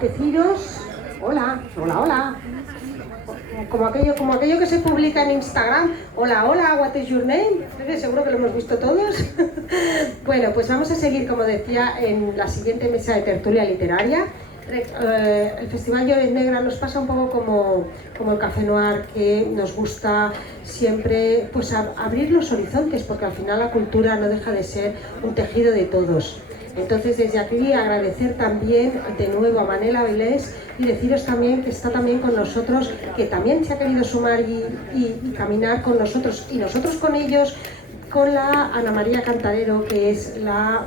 deciros, hola, hola, hola, como aquello que se publica en Instagram, hola, hola, what is your name? Seguro que lo hemos visto todos. Bueno, pues vamos a seguir, como decía, en la siguiente mesa de tertulia literaria. El Festival Lloret Negra nos pasa un poco como el Café Noir, que nos gusta siempre pues abrir los horizontes, porque al final la cultura no deja de ser un tejido de todos. Entonces, desde aquí agradecer también de nuevo a Manela Vilés y deciros también que está también con nosotros, que también se ha querido sumar y caminar con nosotros y nosotros con ellos, con la Ana María Cantarero, que es la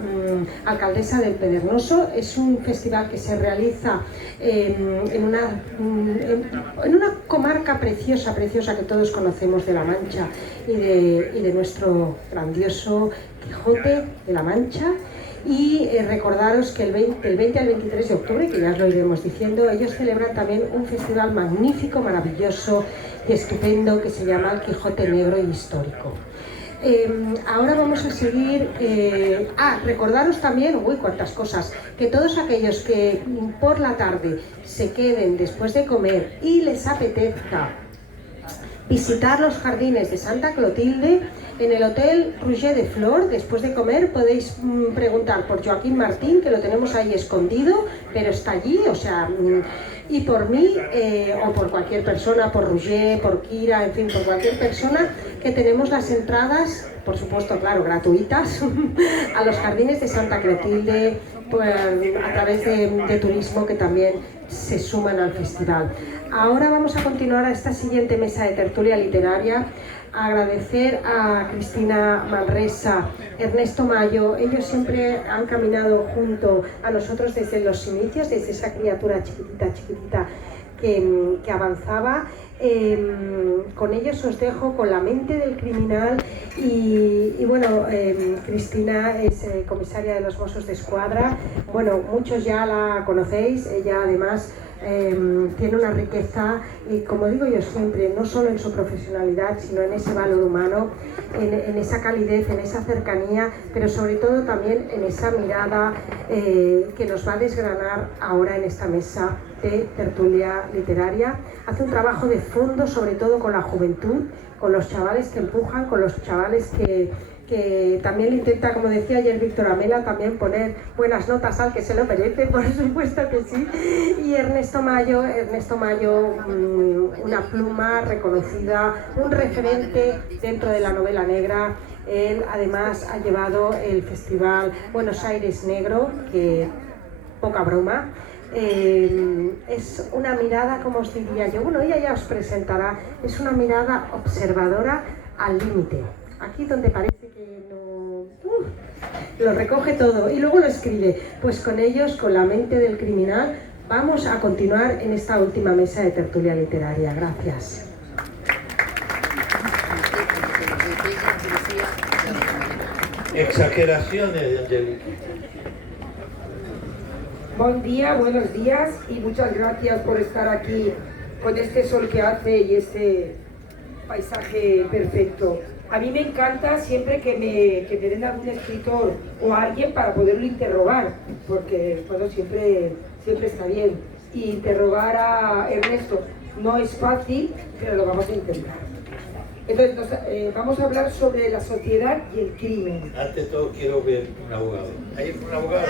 alcaldesa del Pedregoso. Es un festival que se realiza en una comarca preciosa, preciosa, que todos conocemos, de La Mancha y de nuestro grandioso Quijote de la Mancha. Y recordaros que el 20 al 23 de octubre, que ya os lo iremos diciendo, ellos celebran también un festival magnífico, maravilloso y estupendo, que se llama El Quijote Negro y Histórico. Ahora vamos a seguir. Recordaros también, uy, cuántas cosas, que todos aquellos que por la tarde se queden después de comer y les apetezca visitar los jardines de Santa Clotilde, en el Hotel Roger de Flor, después de comer podéis preguntar por Joaquín Martín, que lo tenemos ahí escondido, pero está allí, o sea, y por mí, o por cualquier persona, por Roger, por Kira, en fin, por cualquier persona, que tenemos las entradas, por supuesto, claro, gratuitas, a los jardines de Santa Clotilde, pues, a través de turismo, que también se suman al festival. Ahora vamos a continuar a esta siguiente mesa de tertulia literaria. Agradecer a Cristina Manresa, Ernesto Mayo. Ellos siempre han caminado junto a nosotros desde los inicios, desde esa criatura chiquitita que avanzaba. Con ellos os dejo con La mente del criminal y bueno, Cristina es comisaria de los Mossos d'Esquadra. Bueno, muchos ya la conocéis. Ella además tiene una riqueza, y como digo yo siempre, no solo en su profesionalidad, sino en ese valor humano, en esa calidez, en esa cercanía, pero sobre todo también en esa mirada que nos va a desgranar ahora en esta mesa de tertulia literaria. Hace un trabajo de fondo, sobre todo con la juventud, con los chavales que empujan, con los chavales que también intenta, como decía ayer Víctor Amela, también poner buenas notas al que se lo merece, por supuesto que sí. Y Ernesto Mayo, una pluma reconocida, un referente dentro de la novela negra. Él además ha llevado el Festival Buenos Aires Negro, que poca broma. Es una mirada, como os diría yo, bueno, ella ya os presentará, es una mirada observadora al límite. Aquí donde parece que no... lo recoge todo y luego lo escribe. Pues con ellos, con La mente del criminal, vamos a continuar en esta última mesa de tertulia literaria. Gracias. Exageraciones de Angelique. Buen día, buenos días y muchas gracias por estar aquí con este sol que hace y este paisaje perfecto. A mí me encanta siempre que me den algún escritor o alguien para poderlo interrogar, porque bueno, siempre está bien. Y interrogar a Ernesto no es fácil, pero lo vamos a intentar. Entonces, vamos a hablar sobre la sociedad y el crimen. Ante todo quiero ver un abogado. ¿Hay un abogado?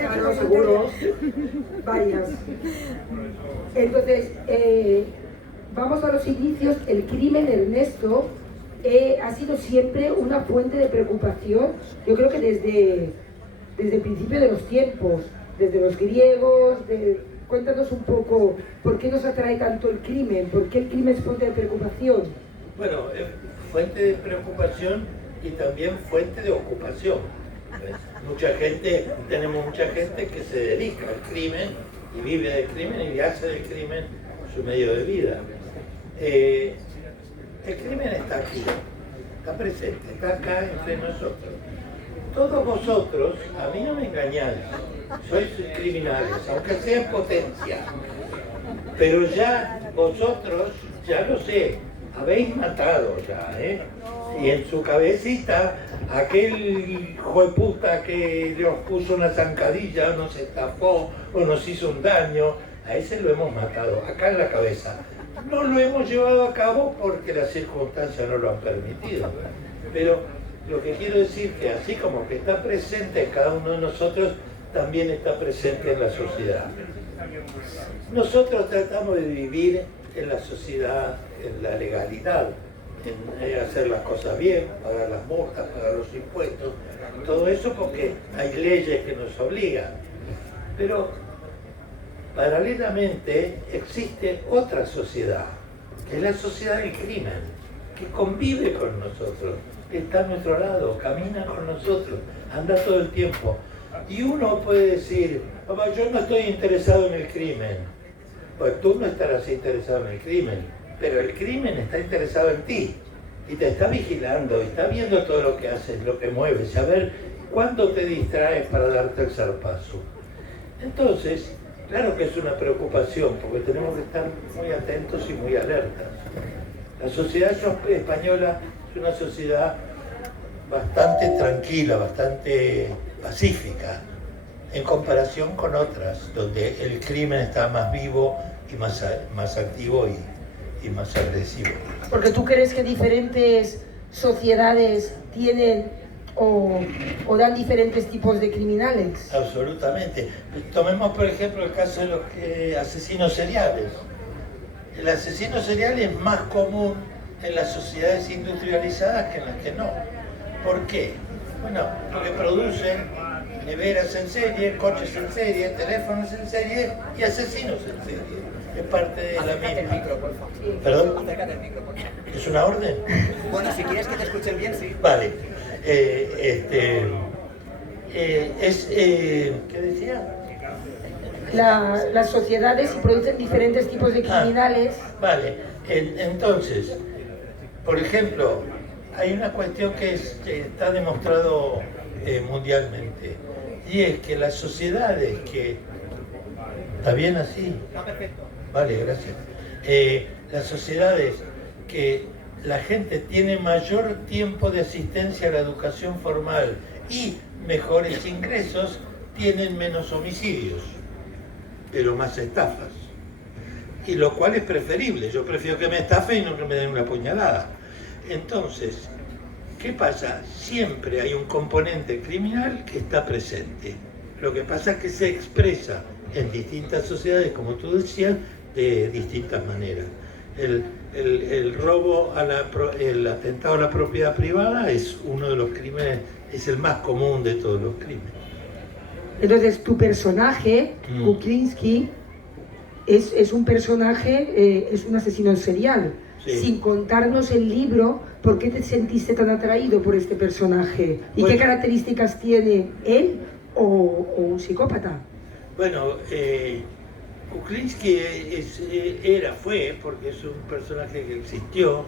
Claro, seguro. Varias. Entonces, vamos a los inicios. El crimen, Ernesto, ha sido siempre una fuente de preocupación. Yo creo que desde el principio de los tiempos, desde los griegos. Cuéntanos un poco por qué nos atrae tanto el crimen, por qué el crimen es fuente de preocupación. Bueno, es fuente de preocupación y también fuente de ocupación. Tenemos mucha gente que se dedica al crimen y vive del crimen y hace del crimen su medio de vida. El crimen está aquí, está presente, está acá entre nosotros. Todos vosotros, a mí no me engañáis, sois criminales, aunque sea en potencia. Pero ya vosotros, ya lo sé, habéis matado ya, Y en su cabecita, aquel hijo de puta que nos puso una zancadilla, o nos estafó, o nos hizo un daño, a ese lo hemos matado, acá en la cabeza. No lo hemos llevado a cabo porque las circunstancias no lo han permitido. Pero lo que quiero decir que así como que está presente en cada uno de nosotros, también está presente en la sociedad. Nosotros tratamos de vivir en la sociedad, en la legalidad, en hacer las cosas bien, pagar las multas, pagar los impuestos, todo eso porque hay leyes que nos obligan. Pero paralelamente existe otra sociedad, que es la sociedad del crimen, que convive con nosotros, que está a nuestro lado, camina con nosotros, anda todo el tiempo. Y uno puede decir, papá, yo no estoy interesado en el crimen. Pues tú no estarás interesado en el crimen, pero el crimen está interesado en ti y te está vigilando, y está viendo todo lo que haces, lo que mueves, a ver cuándo te distraes para darte el zarpazo. Entonces, claro que es una preocupación, porque tenemos que estar muy atentos y muy alertas. La sociedad española es una sociedad bastante tranquila, bastante pacífica, en comparación con otras, donde el crimen está más vivo y más activo y más agresivo. Porque tú crees que diferentes sociedades tienen o dan diferentes tipos de criminales. Absolutamente. Tomemos por ejemplo el caso de los asesinos seriales. El asesino serial es más común en las sociedades industrializadas que en las que no. ¿Por qué? Bueno, porque producen neveras en serie, coches en serie, teléfonos en serie y asesinos en serie. Es parte de la misma. El micro, por favor. ¿Perdón? Acércate al micro, por favor. ¿Es una orden? Bueno, si quieres que te escuchen bien, sí. Vale. ¿Qué decía? Las sociedades producen diferentes tipos de criminales. Vale. Entonces, por ejemplo, hay una cuestión que está demostrado mundialmente, y es que las sociedades que... ¿Está bien así? Está perfecto. Vale, gracias. Las sociedades que la gente tiene mayor tiempo de asistencia a la educación formal y mejores ingresos, tienen menos homicidios, pero más estafas. Y lo cual es preferible. Yo prefiero que me estafen y no que me den una puñalada. Entonces, ¿qué pasa? Siempre hay un componente criminal que está presente. Lo que pasa es que se expresa en distintas sociedades, como tú decías, de distintas maneras. El robo, el atentado a la propiedad privada es uno de los crímenes, es el más común de todos los crímenes. Entonces, tu personaje, Kuklinski, es un personaje, es un asesino serial. Sí. Sin contarnos el libro, ¿por qué te sentiste tan atraído por este personaje? ¿Y Bueno, qué características tiene él o un psicópata? Bueno, Kuklinski fue, porque es un personaje que existió,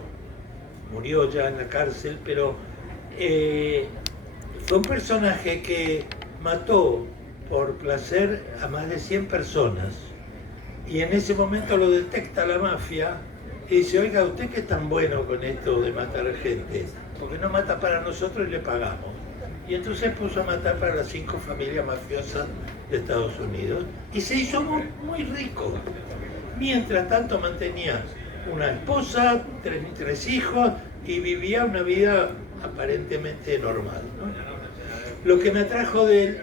murió ya en la cárcel, pero fue un personaje que mató por placer a más de 100 personas. Y en ese momento lo detecta la mafia y dice, oiga, ¿usted qué es tan bueno con esto de matar gente? Porque no mata para nosotros y le pagamos. Y entonces puso a matar para las 5 familias mafiosas de Estados Unidos y se hizo muy, muy rico. Mientras tanto mantenía una esposa, tres hijos y vivía una vida aparentemente normal, ¿no? Lo que me atrajo de él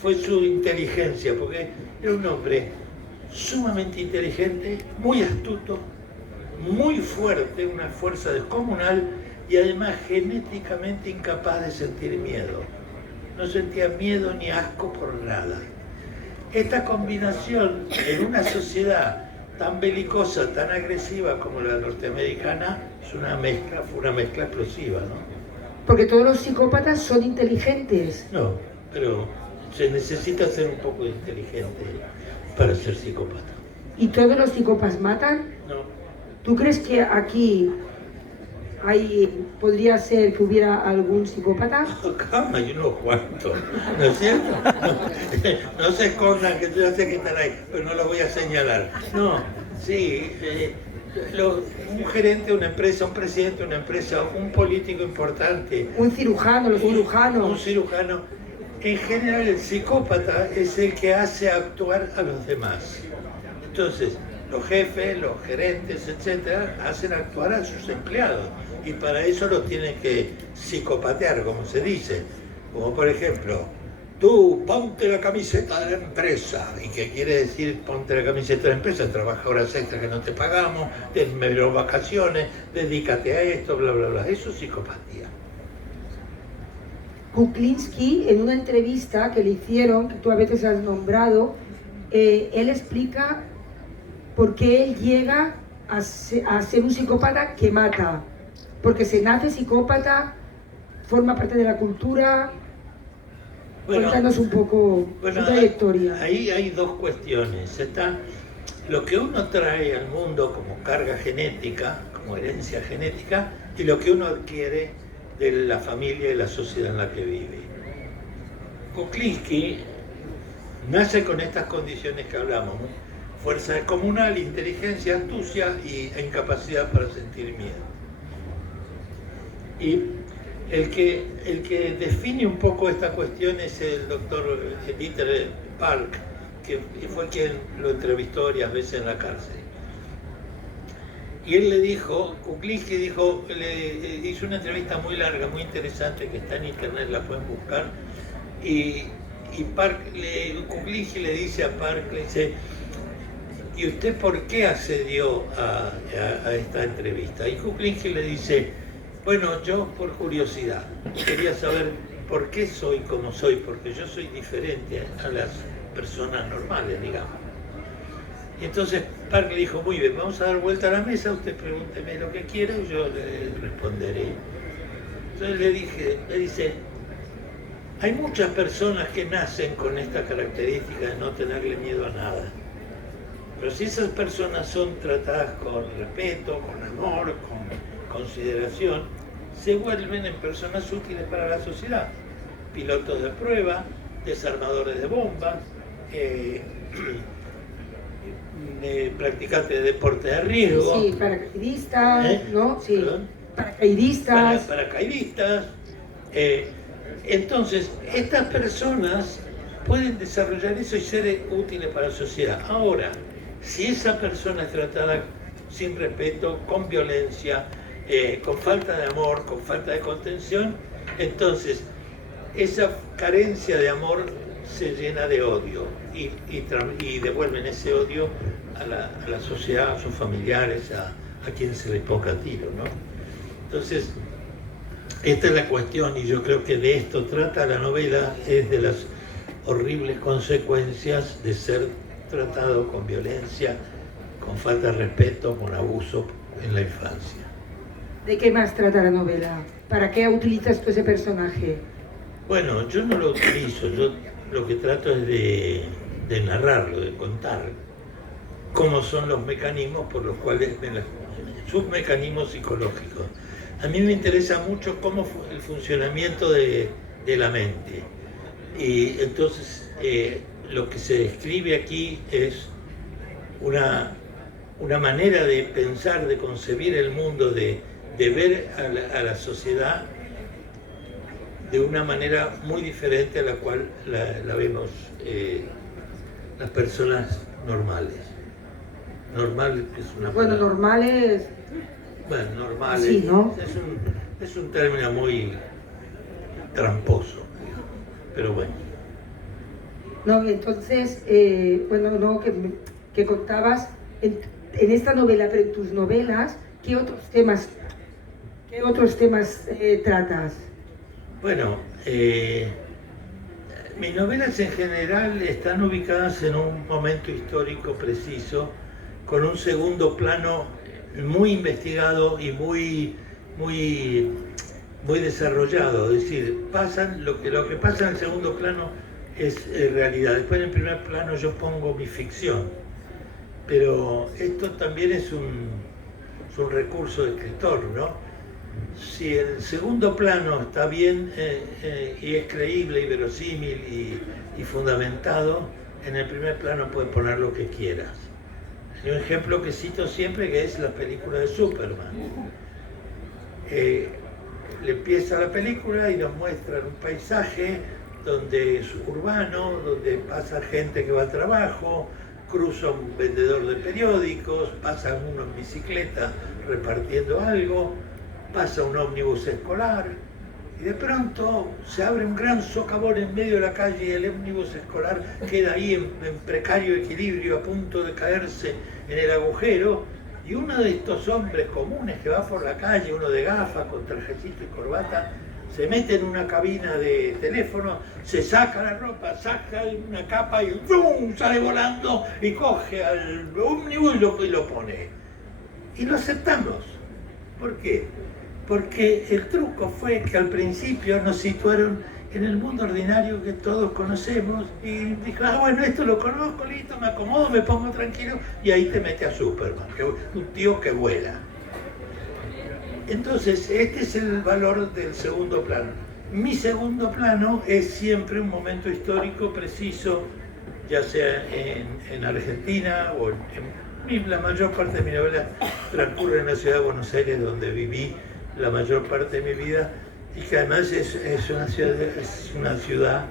fue su inteligencia, porque era un hombre sumamente inteligente, muy astuto, muy fuerte, una fuerza descomunal y además genéticamente incapaz de sentir miedo. No sentía miedo ni asco por nada. Esta combinación en una sociedad tan belicosa, tan agresiva como la norteamericana, fue una mezcla explosiva, ¿no? Porque todos los psicópatas son inteligentes. No, pero se necesita ser un poco inteligente para ser psicópata. ¿Y todos los psicópatas matan? No. ¿Tú crees que aquí podría ser que hubiera algún psicópata? Calma, hay unos cuantos, ¿no es cierto? No, no se escondan, que yo ya sé que están ahí, pero no los voy a señalar. No, sí, un gerente de una empresa, un presidente de una empresa, un político importante, Un cirujano, los cirujanos. un cirujano. En general el psicópata es el que hace actuar a los demás. Entonces, los jefes, los gerentes, etcétera, hacen actuar a sus empleados y para eso los tienen que psicopatear, como se dice. Como por ejemplo, tú ponte la camiseta de la empresa. ¿Y qué quiere decir ponte la camiseta de la empresa? Trabaja horas extras que no te pagamos, denme las vacaciones, dedícate a esto, bla, bla, bla. Eso es psicopatía. Kuklinski, en una entrevista que le hicieron, que tú a veces has nombrado, él explica por qué él llega a ser un psicópata que mata. Porque se nace psicópata, forma parte de la cultura. Cuéntanos un poco su trayectoria. Ahí hay dos cuestiones. Está lo que uno trae al mundo como carga genética, como herencia genética, y lo que uno adquiere de la familia y la sociedad en la que vive. Kuklinski nace con estas condiciones que hablamos, ¿no? Fuerza descomunal, inteligencia, astucia e incapacidad para sentir miedo. Y el que define un poco esta cuestión es el doctor Dieter Park, que fue quien lo entrevistó varias veces en la cárcel. Y él le dijo, Kuklinski dijo, le hizo una entrevista muy larga, muy interesante, que está en internet, la pueden buscar, y Kuklinski le dice a Park, le dice, ¿y usted por qué accedió a esta entrevista? Y Kuklinski le dice, bueno, yo por curiosidad, quería saber por qué soy como soy, porque yo soy diferente a las personas normales, digamos. Y entonces Park le dijo, muy bien, vamos a dar vuelta a la mesa, usted pregúnteme lo que quiera y yo le responderé. Entonces le dice, hay muchas personas que nacen con esta característica de no tenerle miedo a nada. Pero si esas personas son tratadas con respeto, con amor, con consideración, se vuelven en personas útiles para la sociedad. Pilotos de prueba, desarmadores de bombas, practicantes de deporte de riesgo. Sí, paracaidistas, ¿no? Sí. ¿Perdón? Paracaidistas. Paracaidistas. Entonces, estas personas pueden desarrollar eso y ser útiles para la sociedad. Ahora, si esa persona es tratada sin respeto, con violencia, con falta de amor, con falta de contención, entonces esa carencia de amor se llena de odio y devuelven ese odio a la sociedad, a sus familiares, a quien se les ponga tiro, ¿no? Entonces, esta es la cuestión y yo creo que de esto trata la novela, es de las horribles consecuencias de ser tratado con violencia, con falta de respeto, con abuso en la infancia. ¿De qué más trata la novela? ¿Para qué utilizas tú ese personaje? Bueno, yo no lo utilizo, yo lo que trato es de narrarlo, de contar cómo son los mecanismos por los cuales, sus mecanismos psicológicos. A mí me interesa mucho cómo el funcionamiento de la mente. Y entonces lo que se describe aquí es una manera de pensar, de concebir el mundo, de ver a la sociedad de una manera muy diferente a la cual la vemos las personas normales. Normal es una Bueno, palabra. normales. Bueno, normal Sí, ¿no? es un término muy tramposo, pero bueno. No, entonces, bueno, no, que contabas en esta novela, pero en tus novelas, ¿qué otros temas tratas? Bueno, mis novelas en general están ubicadas en un momento histórico preciso, con un segundo plano muy investigado y muy desarrollado. Es decir, lo que pasa en el segundo plano es realidad. Después en el primer plano yo pongo mi ficción. Pero esto también es un recurso de escritor, ¿no? Si el segundo plano está bien y es creíble y verosímil y fundamentado, en el primer plano puedes poner lo que quieras. Hay un ejemplo que cito siempre, que es la película de Superman. Le empieza la película y nos muestran un paisaje donde es urbano, donde pasa gente que va al trabajo, cruza un vendedor de periódicos, pasa uno en bicicleta repartiendo algo, pasa un ómnibus escolar y de pronto se abre un gran socavón en medio de la calle y el ómnibus escolar queda ahí en precario equilibrio, a punto de caerse en el agujero, y uno de estos hombres comunes que va por la calle, uno de gafas con trajecito y corbata, se mete en una cabina de teléfono, se saca la ropa, saca una capa y ¡bum!, sale volando y coge al ómnibus y lo pone. Y lo aceptamos. ¿Por qué? Porque el truco fue que al principio nos situaron en el mundo ordinario que todos conocemos y dijo, bueno, esto lo conozco, listo, me acomodo, me pongo tranquilo, y ahí te mete a Superman, que es un tío que vuela. Entonces, este es el valor del segundo plano. Mi segundo plano es siempre un momento histórico preciso, ya sea en Argentina o la mayor parte de mi novela transcurre en la ciudad de Buenos Aires, donde viví la mayor parte de mi vida, y que además es una ciudad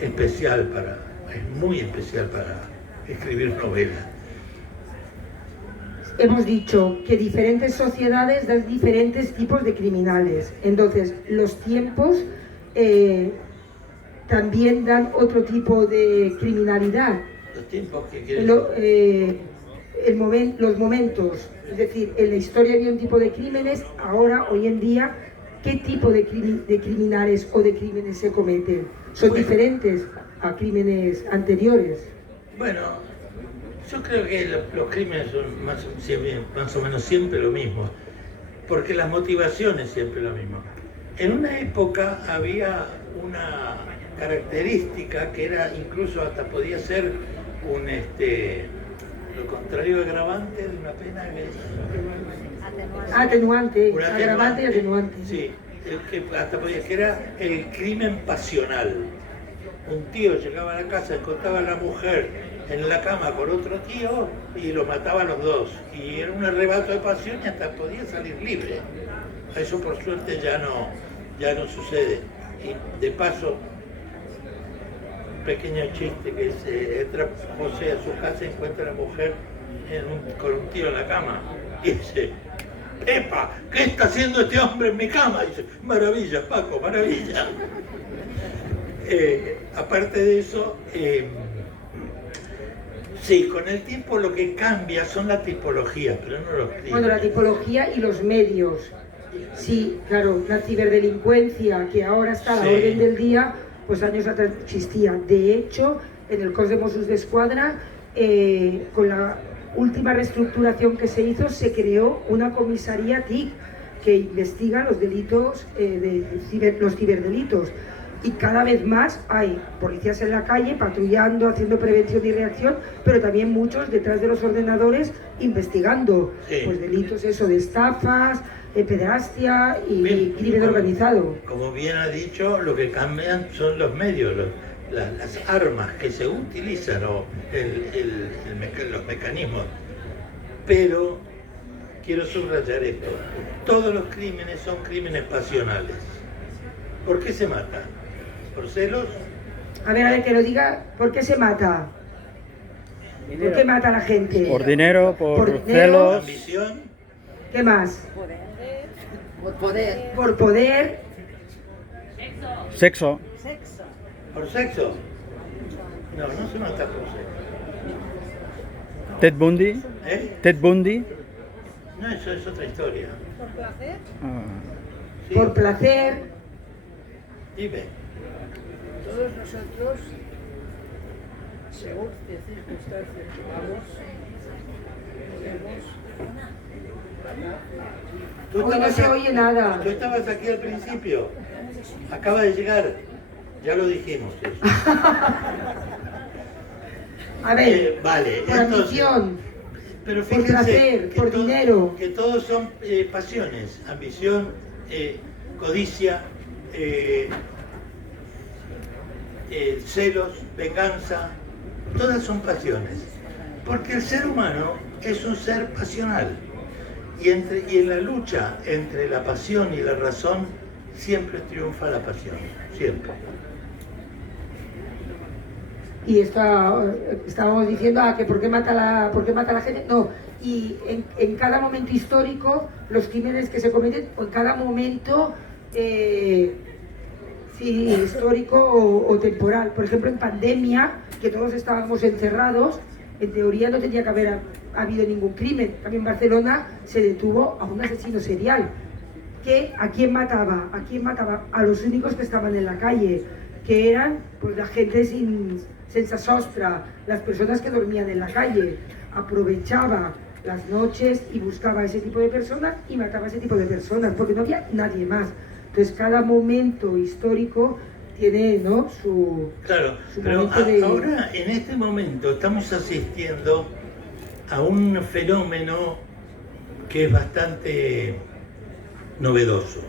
especial es muy especial para escribir novelas. Hemos dicho que diferentes sociedades dan diferentes tipos de criminales. Entonces, los tiempos también dan otro tipo de criminalidad. ¿Los tiempos que quieres? Los momentos. Es decir, en la historia había un tipo de crímenes, ahora, hoy en día, ¿qué tipo de criminales o de crímenes se cometen? ¿Son diferentes a crímenes anteriores? Bueno, yo creo que los crímenes son más o menos siempre lo mismo, porque las motivaciones siempre lo mismo. En una época había una característica que era, incluso hasta podía ser lo contrario de agravante de una pena Atenuante, un agravante y atenuante. Sí, que era el crimen pasional. Un tío llegaba a la casa, encontraba a la mujer en la cama con otro tío y lo mataba a los dos. Y era un arrebato de pasión y hasta podía salir libre. Eso por suerte ya no sucede. Y de paso, un pequeño chiste que es, entra José a su casa y encuentra a la mujer con un tío en la cama. Y dice, Pepa, ¿qué está haciendo este hombre en mi cama? Y dice, maravilla, Paco, maravilla. Aparte de eso, sí, con el tiempo lo que cambia son las tipologías, pero no los crímenes. Bueno, la tipología y los medios. Sí, claro, la ciberdelincuencia que ahora está a la orden del día, pues años atrás existía. De hecho, en el cos de Mossos d'Esquadra, con la última reestructuración que se hizo, se creó una comisaría TIC que investiga los delitos, los ciberdelitos. Y cada vez más hay policías en la calle patrullando, haciendo prevención y reacción, pero también muchos detrás de los ordenadores investigando pues delitos de estafas, pederastia y crimen organizado. Como bien ha dicho, lo que cambian son los medios, las armas que se utilizan o los mecanismos. Pero quiero subrayar esto, todos los crímenes son crímenes pasionales. ¿Por qué se mata? ¿Por celos? A ver, que lo diga, ¿por qué se mata? ¿Por qué mata a la gente? Por dinero, por dinero, celos. ¿Ambición? ¿Qué más? Por poder. Sexo. ¿Por sexo? No, no se mata por sexo. Ted Bundy. Ted Bundy. No, eso es otra historia. ¿Por placer? Sí. Por placer. Dime. Todos nosotros, según de circunstancias que vamos, podemos Hoy no se oye nada. Tú estabas aquí al principio. Acaba de llegar. Ya lo dijimos eso. A ver, Vale, por ambición, pero por fíjense placer, que por dinero. Que todos son pasiones, ambición, codicia, celos, venganza, todas son pasiones. Porque el ser humano es un ser pasional. Y en la lucha entre la pasión y la razón, siempre triunfa la pasión. Siempre. Y estábamos diciendo que ¿por qué mata la gente? No, y en cada momento histórico, los crímenes que se cometen, o en cada momento histórico o temporal. Por ejemplo, en pandemia, que todos estábamos encerrados, en teoría no tendría que haber habido ningún crimen. También en Barcelona se detuvo a un asesino serial. ¿A quién mataba? A los únicos que estaban en la calle, que eran pues la gente sense sostre, las personas que dormían en la calle. Aprovechaba las noches y buscaba a ese tipo de personas y mataba a ese tipo de personas, porque no había nadie más. Entonces cada momento histórico tiene, ¿no?, su pero momento ahora, en este momento, estamos asistiendo a un fenómeno que es bastante novedoso.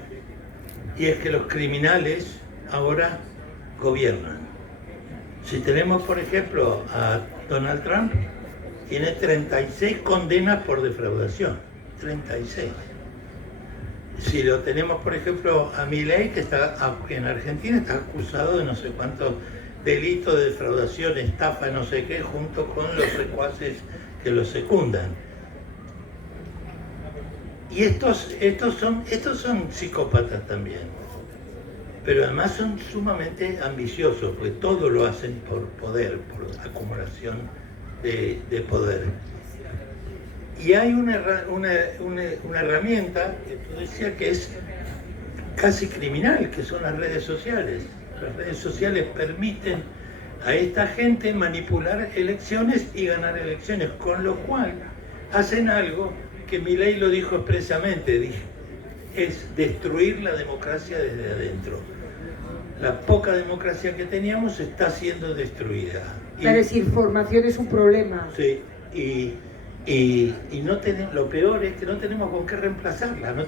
Y es que los criminales ahora gobiernan. Si tenemos, por ejemplo, a Donald Trump, tiene 36 condenas por defraudación. 36. Si lo tenemos, por ejemplo, a Milei, que en Argentina está acusado de no sé cuántos delitos de defraudación, estafa, no sé qué, junto con los secuaces que lo secundan. Y estos son psicópatas también, pero además son sumamente ambiciosos, porque todo lo hacen por poder, por acumulación de poder. Y hay una herramienta que tú decías que es casi criminal, que son las redes sociales. Las redes sociales permiten a esta gente manipular elecciones y ganar elecciones, con lo cual hacen algo que Milei lo dijo expresamente, es destruir la democracia desde adentro. La poca democracia que teníamos está siendo destruida. La desinformación es un problema. Sí, y no lo peor es que no tenemos con qué reemplazarla. No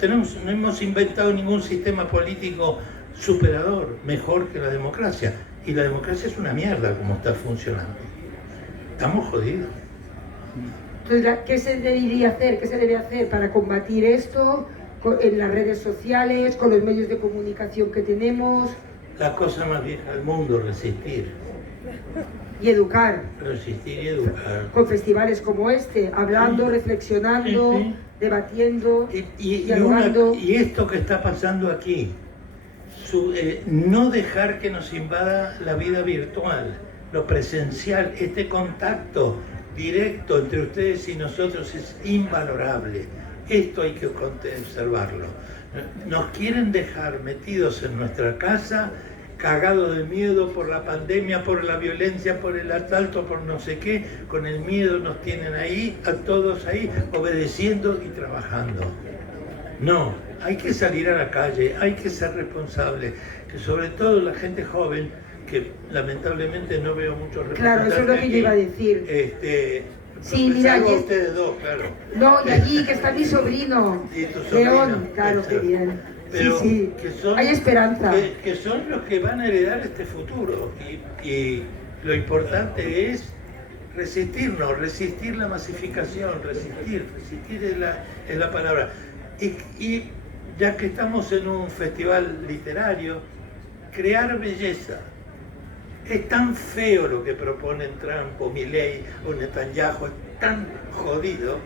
hemos inventado ningún sistema político superador, mejor que la democracia. Y la democracia es una mierda como está funcionando. Estamos jodidos. Entonces, ¿qué se debería hacer? ¿Qué se debe hacer para combatir esto en las redes sociales, con los medios de comunicación que tenemos? La cosa más vieja del mundo, resistir. Y educar. Resistir y educar. Con festivales como este, hablando, reflexionando, debatiendo, dialogando. Y esto que está pasando aquí, no dejar que nos invada la vida virtual, lo presencial, este contacto directo entre ustedes y nosotros es invalorable. Esto hay que observarlo. Nos quieren dejar metidos en nuestra casa, cagados de miedo por la pandemia, por la violencia, por el asalto, por no sé qué. Con el miedo nos tienen ahí, a todos ahí, obedeciendo y trabajando. No, hay que salir a la calle, hay que ser responsable, que sobre todo la gente joven, que lamentablemente no veo muchos representantes. Claro, eso es lo que yo iba a decir. Sí, mira, allí ustedes dos, claro. No, y allí que está mi sobrino, Y tu sobrino, León, claro, qué bien. Pero sí. Hay esperanza. Que son los que van a heredar este futuro. Y lo importante es resistirnos, resistir la masificación, resistir es la palabra. Y ya que estamos en un festival literario, crear belleza. Es tan feo lo que proponen Trump o Milei o Netanyahu, es tan jodido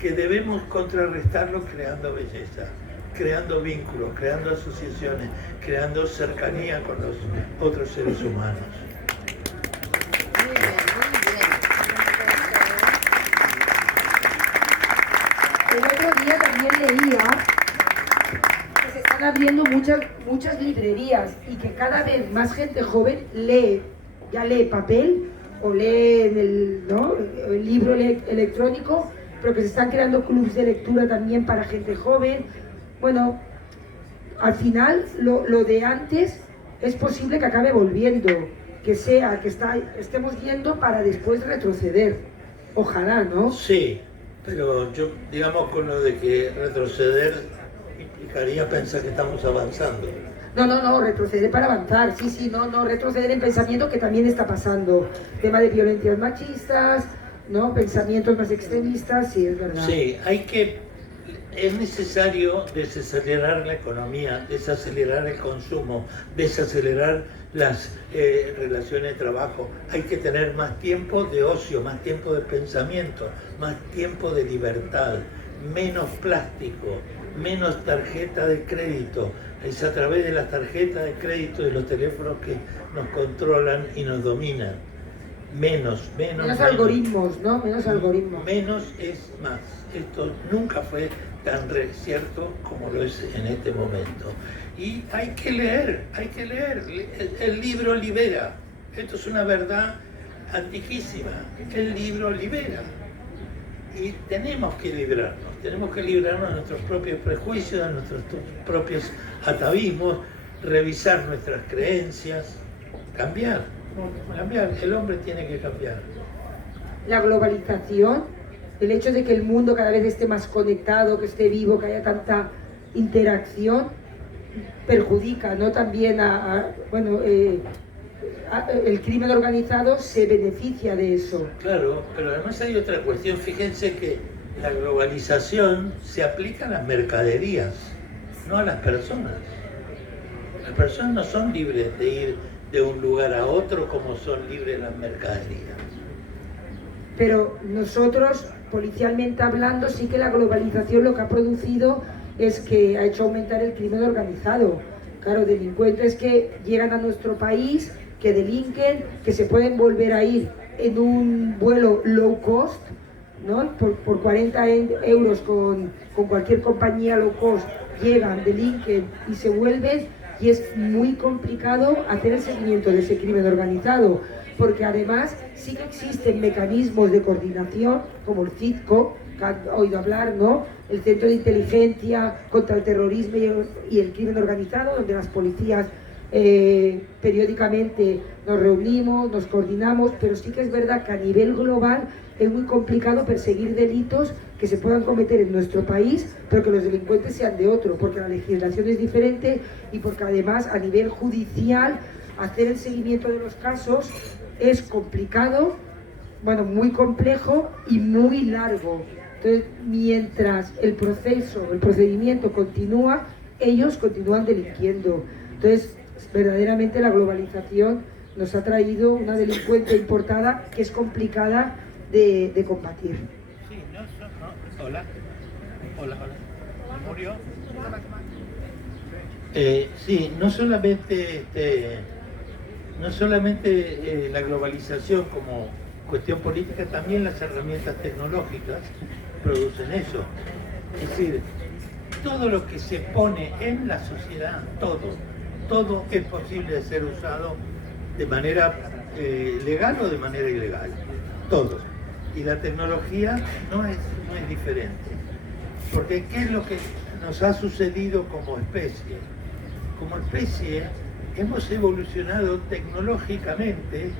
que debemos contrarrestarlo creando belleza, creando vínculos, creando asociaciones, creando cercanía con los otros seres humanos. Muy bien, muy bien. El otro día también leía que se están abriendo muchas librerías y que cada vez más gente joven ya lee papel o lee el libro electrónico, pero que se están creando clubes de lectura también para gente joven. Bueno, al final lo de antes es posible que acabe volviendo, que estemos yendo para después retroceder. Ojalá, ¿no? Sí, pero yo, digamos, con lo de que retroceder implicaría pensar que estamos avanzando. No, retroceder para avanzar, sí, no, retroceder en pensamiento, que también está pasando. Tema de violencias machistas, ¿no? Pensamientos más extremistas, sí, es verdad. Sí, es necesario desacelerar la economía, desacelerar el consumo, desacelerar las relaciones de trabajo. Hay que tener más tiempo de ocio, más tiempo de pensamiento, más tiempo de libertad, menos plástico, menos tarjeta de crédito. Es a través de las tarjetas de crédito y los teléfonos que nos controlan y nos dominan. Menos Algoritmos, ¿no? Menos algoritmos. Menos es más. Esto nunca fue tan cierto como lo es en este momento. Y hay que leer. El libro libera. Esto es una verdad antiquísima. El libro libera. Y tenemos que librarnos de nuestros propios prejuicios, de nuestros propios atavismos, revisar nuestras creencias, cambiar. El hombre tiene que cambiar. La globalización, el hecho de que el mundo cada vez esté más conectado, que esté vivo, que haya tanta interacción, perjudica, ¿no? También el crimen organizado se beneficia de eso. Claro, pero además hay otra cuestión. Fíjense que la globalización se aplica a las mercaderías, no a las personas. Las personas no son libres de ir de un lugar a otro como son libres las mercaderías. Pero nosotros, policialmente hablando, sí que la globalización lo que ha producido es que ha hecho aumentar el crimen organizado. Claro, delincuentes que llegan a nuestro país, que delinquen, que se pueden volver a ir en un vuelo low cost, ¿no? Por 40 euros con cualquier compañía low cost, llegan, delinquen y se vuelven, y es muy complicado hacer el seguimiento de ese crimen organizado, porque además sí que existen mecanismos de coordinación, como el CITCO, que han oído hablar, ¿no? El Centro de Inteligencia contra el Terrorismo y el Crimen Organizado, donde las policías periódicamente nos reunimos, nos coordinamos, pero sí que es verdad que a nivel global es muy complicado perseguir delitos que se puedan cometer en nuestro país, pero que los delincuentes sean de otro, porque la legislación es diferente y porque además a nivel judicial hacer el seguimiento de los casos es complicado, bueno, muy complejo y muy largo. Entonces, mientras el procedimiento continúa, ellos continúan delinquiendo. Entonces, verdaderamente la globalización nos ha traído una delincuencia importada que es complicada de combatir. Sí, no. Hola. ¿Murió? Sí, no solamente la globalización como cuestión política, también las herramientas tecnológicas producen eso. Es decir, todo lo que se pone en la sociedad, todo es posible de ser usado de manera legal o de manera ilegal. Todo. Y la tecnología no es diferente. Porque ¿qué es lo que nos ha sucedido como especie? Como especie hemos evolucionado tecnológicamente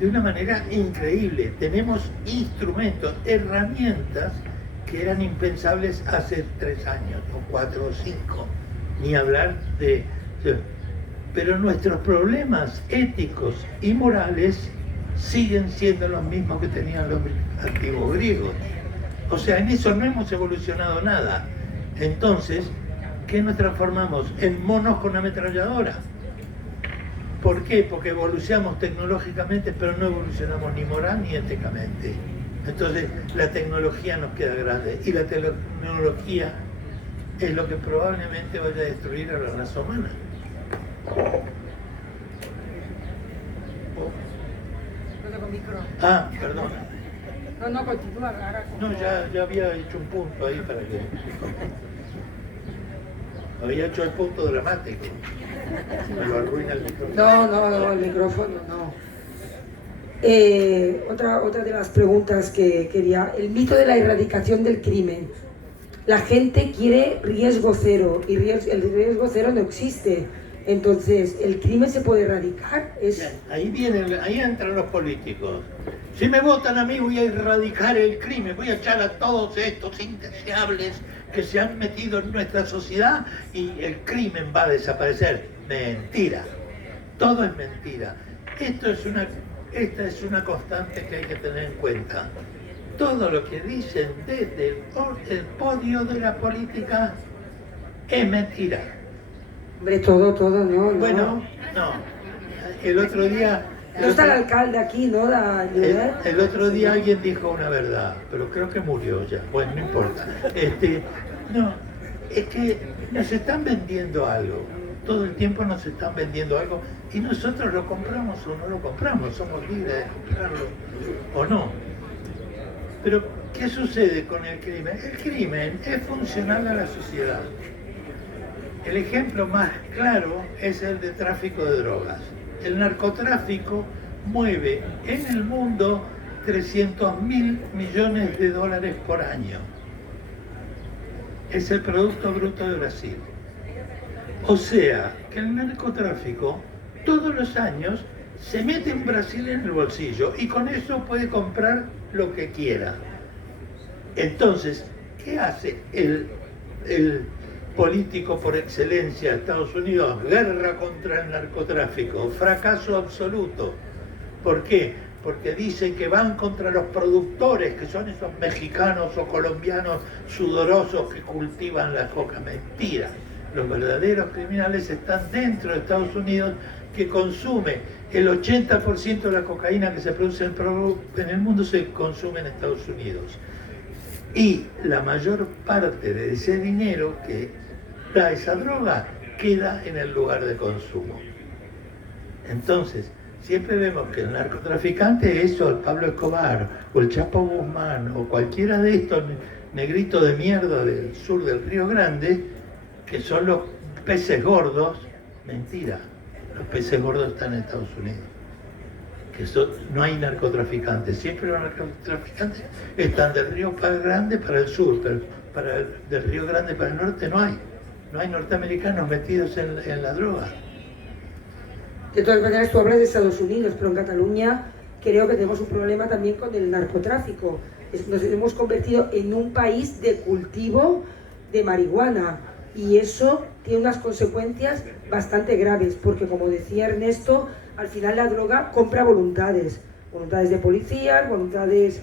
de una manera increíble. Tenemos instrumentos, herramientas que eran impensables hace 3 años, o 4 o 5. Ni hablar de... Pero nuestros problemas éticos y morales siguen siendo los mismos que tenían los antiguos griegos. O sea, en eso no hemos evolucionado nada. Entonces, ¿qué nos transformamos? En monos con ametralladora. ¿Por qué? Porque evolucionamos tecnológicamente, pero no evolucionamos ni moral ni éticamente. Entonces, la tecnología nos queda grande. Y la tecnología es lo que probablemente vaya a destruir a la raza humana. Ah, perdón. No, continúa. No, ya había hecho un punto ahí para que... Había hecho el punto dramático. Me lo arruina el micrófono. No, el micrófono no. Otra de las preguntas que quería, el mito de la erradicación del crimen. La gente quiere riesgo cero y el riesgo cero no existe. Entonces, ¿el crimen se puede erradicar? Ahí entran los políticos. Si me votan a mí, voy a erradicar el crimen, voy a echar a todos estos indeseables que se han metido en nuestra sociedad y el crimen va a desaparecer. Mentira. Todo es mentira. Esto es esta es una constante que hay que tener en cuenta. Todo lo que dicen desde el podio de la política es mentira. Hombre, todo, no. Bueno, no. El otro día... No está el alcalde aquí, ¿no? El otro día alguien dijo una verdad, pero creo que murió ya. Bueno, no importa. No, es que nos están vendiendo algo. Todo el tiempo nos están vendiendo algo y nosotros lo compramos o no lo compramos. Somos libres de comprarlo o no. Pero, ¿qué sucede con el crimen? El crimen es funcional a la sociedad. El ejemplo más claro es el de tráfico de drogas. El narcotráfico mueve en el mundo 300.000 millones de dólares por año. Es el Producto Bruto de Brasil. O sea, que el narcotráfico todos los años se mete en Brasil en el bolsillo y con eso puede comprar lo que quiera. Entonces, ¿qué hace el político por excelencia de Estados Unidos? Guerra contra el narcotráfico, fracaso absoluto. ¿Por qué? Porque dicen que van contra los productores, que son esos mexicanos o colombianos sudorosos que cultivan la coca. Mentira. Los verdaderos criminales están dentro de Estados Unidos, que consume el 80% de la cocaína que se produce en el mundo se consume en Estados Unidos. Y la mayor parte de ese dinero que da esa droga queda en el lugar de consumo. Entonces, siempre vemos que el narcotraficante es o el Pablo Escobar, o el Chapo Guzmán, o cualquiera de estos negritos de mierda del sur del Río Grande, que son los peces gordos. Mentira, los peces gordos están en Estados Unidos. No hay narcotraficantes, siempre los narcotraficantes están del Río Grande para el sur, pero del Río Grande para el norte no hay norteamericanos metidos en la droga. De todas maneras, tú hablas de Estados Unidos, pero en Cataluña creo que tenemos un problema también con el narcotráfico. Nos hemos convertido en un país de cultivo de marihuana y eso tiene unas consecuencias bastante graves, porque como decía Ernesto, al final la droga compra voluntades de policías, voluntades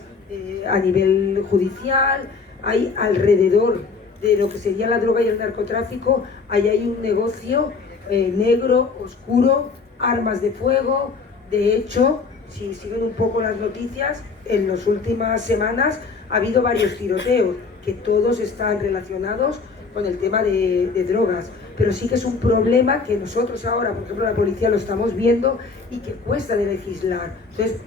a nivel judicial. Hay alrededor de lo que sería la droga y el narcotráfico, hay un negocio negro, oscuro, armas de fuego. De hecho, si siguen un poco las noticias, en las últimas semanas ha habido varios tiroteos, que todos están relacionados con el tema de drogas. Pero sí que es un problema que nosotros ahora, por ejemplo, la policía lo estamos viendo y que cuesta de legislar. Entonces,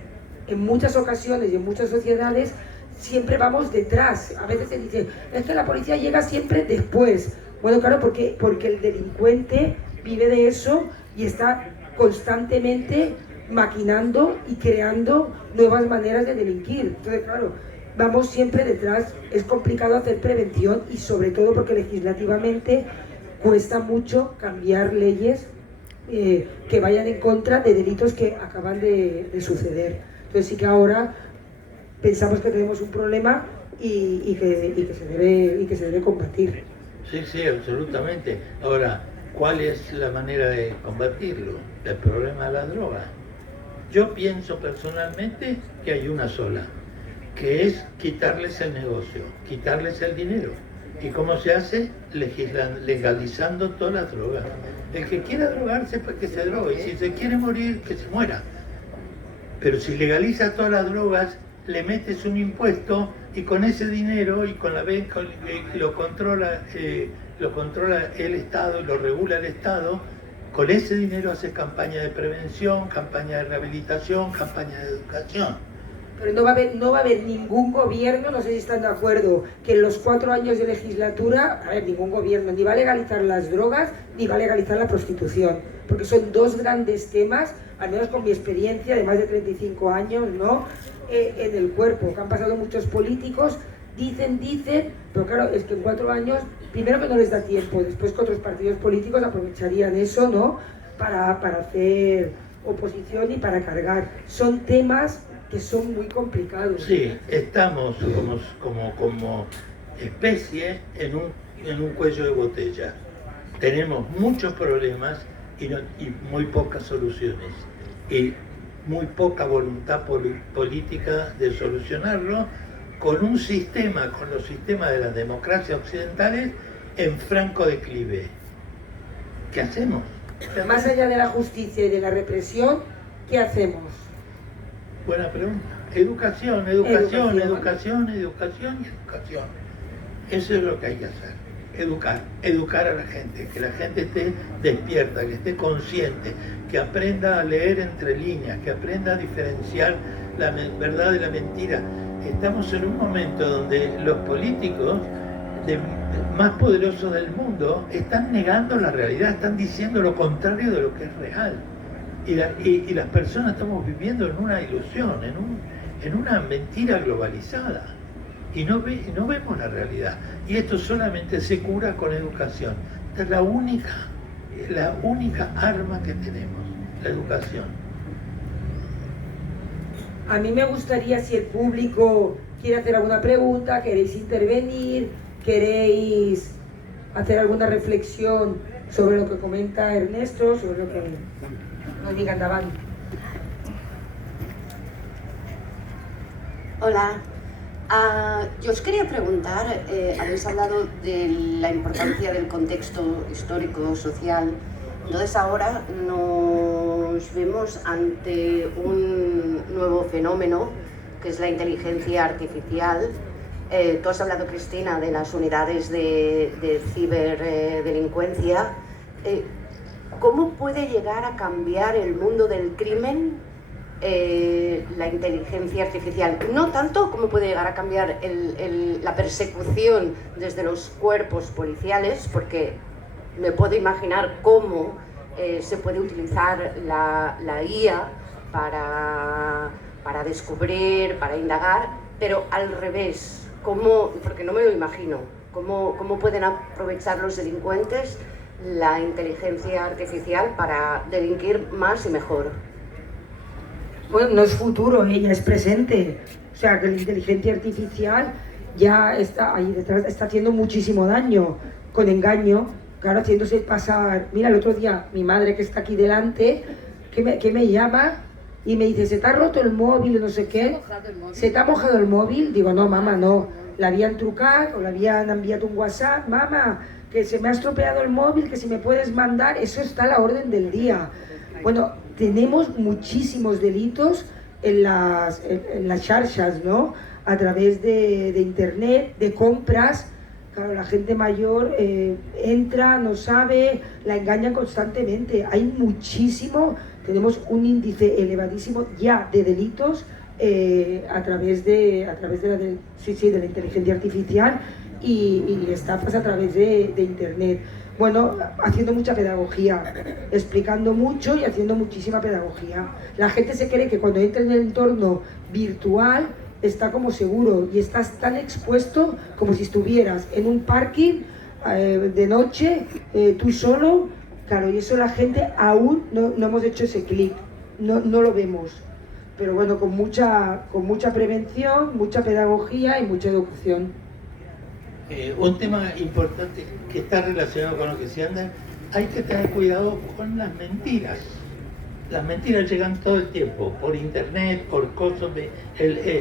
en muchas ocasiones y en muchas sociedades siempre vamos detrás. A veces se dice, es que la policía llega siempre después. Bueno, claro, porque el delincuente vive de eso y está constantemente maquinando y creando nuevas maneras de delinquir. Entonces, claro, vamos siempre detrás. Es complicado hacer prevención y sobre todo porque legislativamente cuesta mucho cambiar leyes que vayan en contra de delitos que acaban de suceder. Entonces sí que ahora pensamos que tenemos un problema y que se debe combatir. Sí, absolutamente. Ahora, ¿cuál es la manera de combatirlo? El problema de la droga. Yo pienso personalmente que hay una sola, que es quitarles el negocio, quitarles el dinero. ¿Y cómo se hace? Legalizando todas las drogas. El que quiera drogarse, pues que se drogue. Si se quiere morir, que se muera. Pero si legaliza todas las drogas, le metes un impuesto y con ese dinero y con la lo controla el Estado y lo regula el Estado. Con ese dinero haces campaña de prevención, campaña de rehabilitación, campaña de educación. Pero no va a haber ningún gobierno, no sé si están de acuerdo, que en los 4 años de legislatura, ningún gobierno ni va a legalizar las drogas ni va a legalizar la prostitución, porque son dos grandes temas, al menos con mi experiencia de más de 35 años, ¿no? En el cuerpo, que han pasado muchos políticos, dicen, pero claro, es que en 4 años, primero que no les da tiempo, después que otros partidos políticos aprovecharían eso, ¿no? Para hacer oposición y para cargar. Son temas que son muy complicados. Sí, estamos como especie en un cuello de botella. Tenemos muchos problemas y muy pocas soluciones. Y muy poca voluntad política de solucionarlo, con un sistema, con los sistemas de las democracias occidentales en franco declive. ¿Qué hacemos? Más allá de la justicia y de la represión, ¿qué hacemos? Buena pregunta. Educación, educación, educación, educación y educación. Eso es lo que hay que hacer. Educar a la gente, que la gente esté despierta, que esté consciente, que aprenda a leer entre líneas, que aprenda a diferenciar la verdad de la mentira. Estamos en un momento donde los políticos más poderosos del mundo están negando la realidad, están diciendo lo contrario de lo que es real. Y las personas estamos viviendo en una ilusión, en una mentira globalizada. Y no vemos la realidad. Y esto solamente se cura con educación. Esta es la única arma que tenemos, la educación. A mí me gustaría, si el público quiere hacer alguna pregunta, queréis intervenir, queréis hacer alguna reflexión sobre lo que comenta Ernesto, sobre lo que nos diga Andaban. Hola. Yo os quería preguntar, habéis hablado de la importancia del contexto histórico, social. Entonces ahora nos vemos ante un nuevo fenómeno, que es la inteligencia artificial. Tú has hablado, Cristina, de las unidades de ciberdelincuencia. ¿Cómo puede llegar a cambiar el mundo del crimen la inteligencia artificial? No tanto como puede llegar a cambiar la persecución desde los cuerpos policiales, porque me puedo imaginar cómo se puede utilizar la IA para descubrir, para indagar, pero al revés, porque no me lo imagino, cómo pueden aprovechar los delincuentes la inteligencia artificial para delinquir más y mejor. Bueno, no es futuro, ella es presente. O sea, que la inteligencia artificial ya está ahí detrás, está haciendo muchísimo daño con engaño, claro, haciéndose pasar. Mira, el otro día mi madre, que está aquí delante, que me llama y me dice, ¿se te ha roto el móvil o no sé qué? ¿Se te ha mojado el móvil? Digo, no, mamá, no. La habían trucado o le habían enviado un WhatsApp, mamá, que se me ha estropeado el móvil, que si me puedes mandar, eso está a la orden del día. Bueno, tenemos muchísimos delitos en las charchas, ¿no? A través de internet, de compras. Claro, la gente mayor entra, no sabe, la engañan constantemente. Hay muchísimo, tenemos un índice elevadísimo ya de delitos a través de la inteligencia artificial y estafas a través de internet. Bueno, haciendo mucha pedagogía, explicando mucho y haciendo muchísima pedagogía. La gente se cree que cuando entra en el entorno virtual está como seguro y estás tan expuesto como si estuvieras en un parking de noche, tú solo. Claro, y eso la gente aún no hemos hecho ese clic, no lo vemos. Pero bueno, con mucha prevención, mucha pedagogía y mucha educación. Un tema importante que está relacionado con lo que se anda, hay que tener cuidado con las mentiras. Las mentiras llegan todo el tiempo, por internet, por cosas de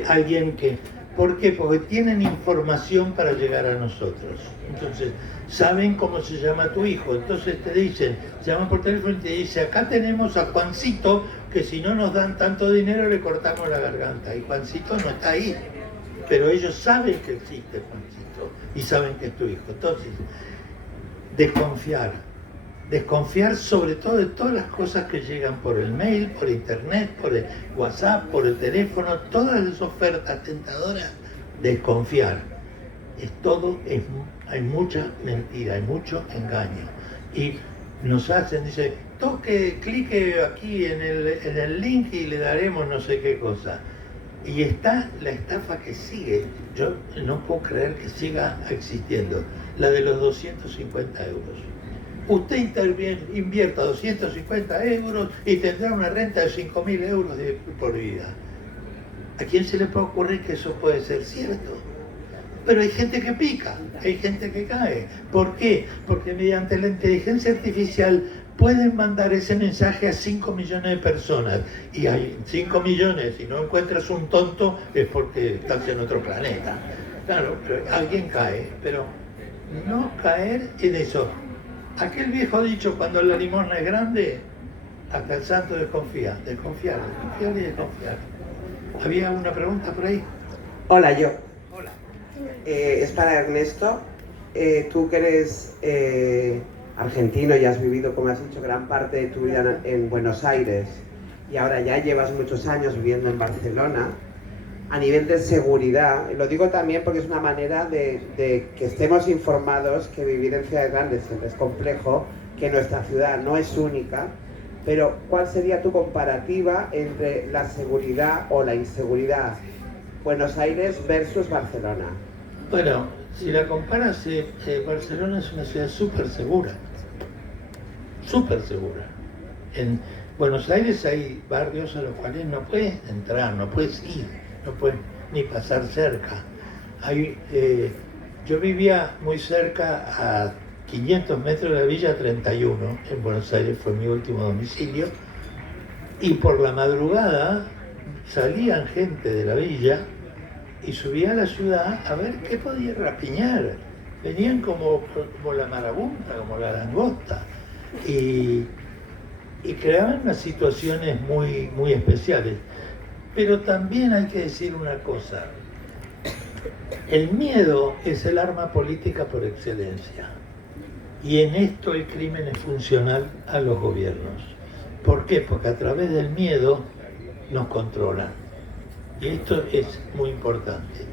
alguien que... ¿Por qué? Porque tienen información para llegar a nosotros. Entonces, saben cómo se llama tu hijo. Entonces te dicen, llaman por teléfono y te dicen, acá tenemos a Juancito, que si no nos dan tanto dinero le cortamos la garganta. Y Juancito no está ahí. Pero ellos saben que existe Juancito y saben que es tu hijo. Entonces, desconfiar sobre todo de todas las cosas que llegan por el mail, por internet, por el WhatsApp, por el teléfono, todas las ofertas tentadoras, desconfiar. Hay mucha mentira, hay mucho engaño. Y nos dice, clique aquí en el link y le daremos no sé qué cosa. Y está la estafa que sigue, yo no puedo creer que siga existiendo, la de los 250 euros. Usted invierta 250 euros y tendrá una renta de 5.000 euros por vida. ¿A quién se le puede ocurrir que eso puede ser cierto? Pero hay gente que pica, hay gente que cae. ¿Por qué? Porque mediante la inteligencia artificial pueden mandar ese mensaje a 5 millones de personas. Y hay 5 millones, si no encuentras un tonto, es porque estás en otro planeta. Claro, alguien cae, pero no caer en eso. Aquel viejo dicho, cuando la limosna es grande, hasta el santo desconfía. Desconfiar y desconfiar. ¿Había una pregunta por ahí? Hola, yo. Hola. Es para Ernesto. Tú que eres argentino y has vivido, como has dicho, gran parte de tu vida en Buenos Aires y ahora ya llevas muchos años viviendo en Barcelona, a nivel de seguridad, lo digo también porque es una manera de que estemos informados que vivir en ciudades grandes siempre es complejo, que nuestra ciudad no es única, pero ¿cuál sería tu comparativa entre la seguridad o la inseguridad Buenos Aires versus Barcelona? Bueno, si la comparas, Barcelona es una ciudad súper segura. Súper segura. En Buenos Aires hay barrios a los cuales no puedes entrar, no puedes ir, no puedes ni pasar cerca. Yo vivía muy cerca, a 500 metros de la Villa 31, en Buenos Aires, fue mi último domicilio, y por la madrugada salían gente de la villa y subía a la ciudad a ver qué podía rapiñar. Venían como la marabunta, como la langosta, y creaban unas situaciones muy, muy especiales. Pero también hay que decir una cosa, el miedo es el arma política por excelencia, y en esto el crimen es funcional a los gobiernos. ¿Por qué? Porque a través del miedo nos controlan. Y esto es muy importante.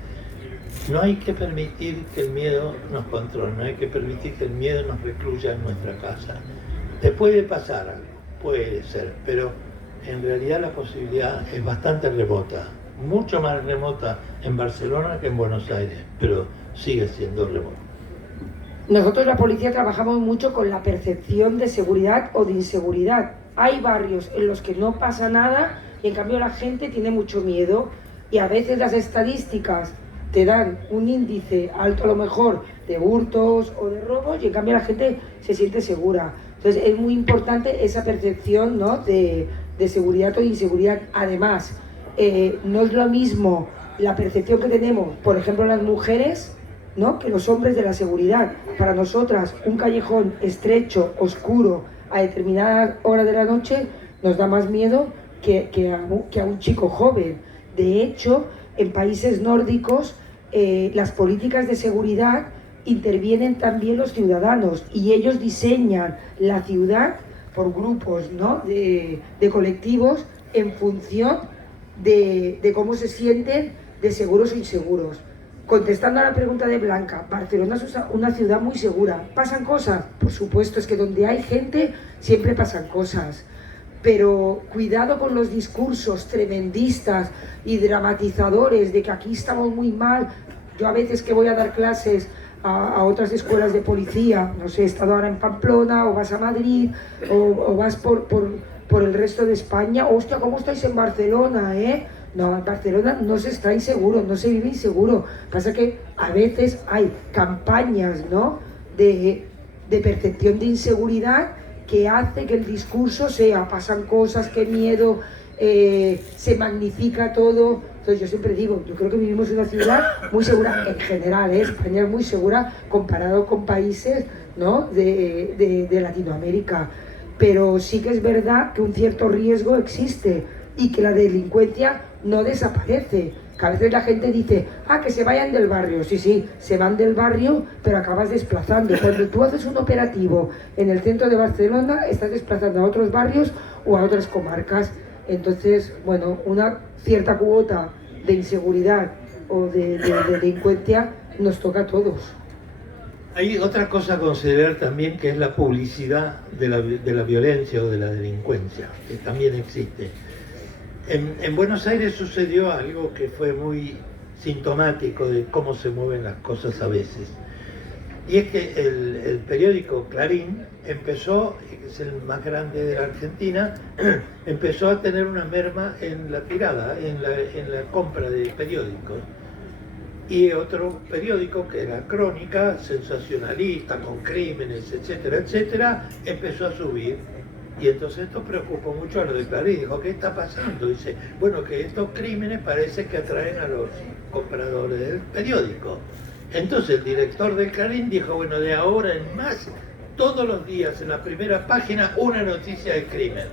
No hay que permitir que el miedo nos controle, no hay que permitir que el miedo nos recluya en nuestra casa. Te puede pasar algo, puede ser, pero en realidad la posibilidad es bastante remota, mucho más remota en Barcelona que en Buenos Aires, pero sigue siendo remota. Nosotros la policía trabajamos mucho con la percepción de seguridad o de inseguridad. Hay barrios en los que no pasa nada y en cambio la gente tiene mucho miedo, y a veces las estadísticas te dan un índice alto a lo mejor de hurtos o de robos y en cambio la gente se siente segura. Entonces es muy importante esa percepción, ¿no?, de seguridad o de inseguridad. Además, no es lo mismo la percepción que tenemos, por ejemplo, las mujeres, ¿no?, que los hombres de la seguridad. Para nosotras, un callejón estrecho, oscuro, a determinadas horas de la noche, nos da más miedo que a un chico joven. De hecho, en países nórdicos, las políticas de seguridad intervienen también los ciudadanos y ellos diseñan la ciudad por grupos, ¿no?, de colectivos en función de cómo se sienten de seguros o inseguros. Contestando a la pregunta de Blanca, Barcelona es una ciudad muy segura. ¿Pasan cosas? Por supuesto, es que donde hay gente siempre pasan cosas. Pero cuidado con los discursos tremendistas y dramatizadores de que aquí estamos muy mal. Yo a veces que voy a dar clases a otras escuelas de policía, no sé, he estado ahora en Pamplona, o vas a Madrid, o vas por el resto de España. Hostia, ¿cómo estáis en Barcelona, eh? No, en Barcelona no se está inseguro, no se vive inseguro. Pasa que a veces hay campañas, ¿no?, de percepción de inseguridad que hace que el discurso sea, pasan cosas, qué miedo, se magnifica todo. Entonces yo siempre digo, yo creo que vivimos en una ciudad muy segura en general, España es muy segura comparado con países, ¿no?, de Latinoamérica. Pero sí que es verdad que un cierto riesgo existe y que la delincuencia no desaparece. Que a veces la gente dice, que se vayan del barrio. Sí, sí, se van del barrio, pero acabas desplazando. Cuando tú haces un operativo en el centro de Barcelona, estás desplazando a otros barrios o a otras comarcas. Entonces, bueno, una cierta cuota de inseguridad o de delincuencia nos toca a todos. Hay otra cosa a considerar también, que es la publicidad de la violencia o de la delincuencia, que también existe. En Buenos Aires sucedió algo que fue muy sintomático de cómo se mueven las cosas a veces. Y es que el periódico Clarín empezó, que es el más grande de la Argentina, empezó a tener una merma en la tirada, en la compra de periódicos. y otro periódico que era Crónica, sensacionalista, con crímenes, etcétera, etcétera, empezó a subir. Y entonces esto preocupó mucho a los de Clarín. Dijo, ¿qué está pasando? Dice, bueno, que estos crímenes parece que atraen a los compradores del periódico. Entonces el director de Clarín dijo, bueno, de ahora en más, todos los días en la primera página una noticia de crimen.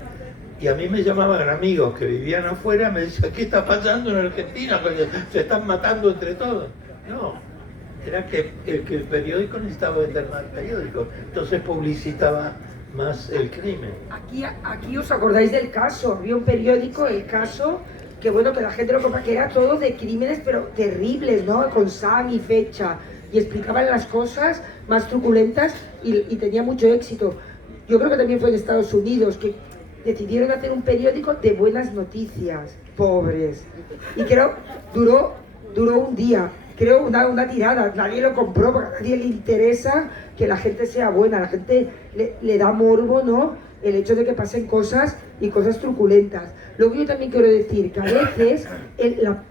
Y a mí me llamaban amigos que vivían afuera, me decían, ¿qué está pasando en Argentina? Se están matando entre todos. No, era que el periódico necesitaba vender más periódicos, entonces publicitaba más el crimen. Aquí os acordáis del caso, había un periódico, El Caso, que bueno, que la gente lo compra, que era todo de crímenes, pero terribles, ¿no? Con sang y fecha, y explicaban las cosas más truculentas y tenía mucho éxito. Yo creo que también fue en Estados Unidos, que decidieron hacer un periódico de buenas noticias, pobres, y creo, duró un día, creo una tirada, nadie lo compró, porque a nadie le interesa que la gente sea buena, a la gente le da morbo, ¿no? El hecho de que pasen cosas y cosas truculentas. Luego yo también quiero decir que a veces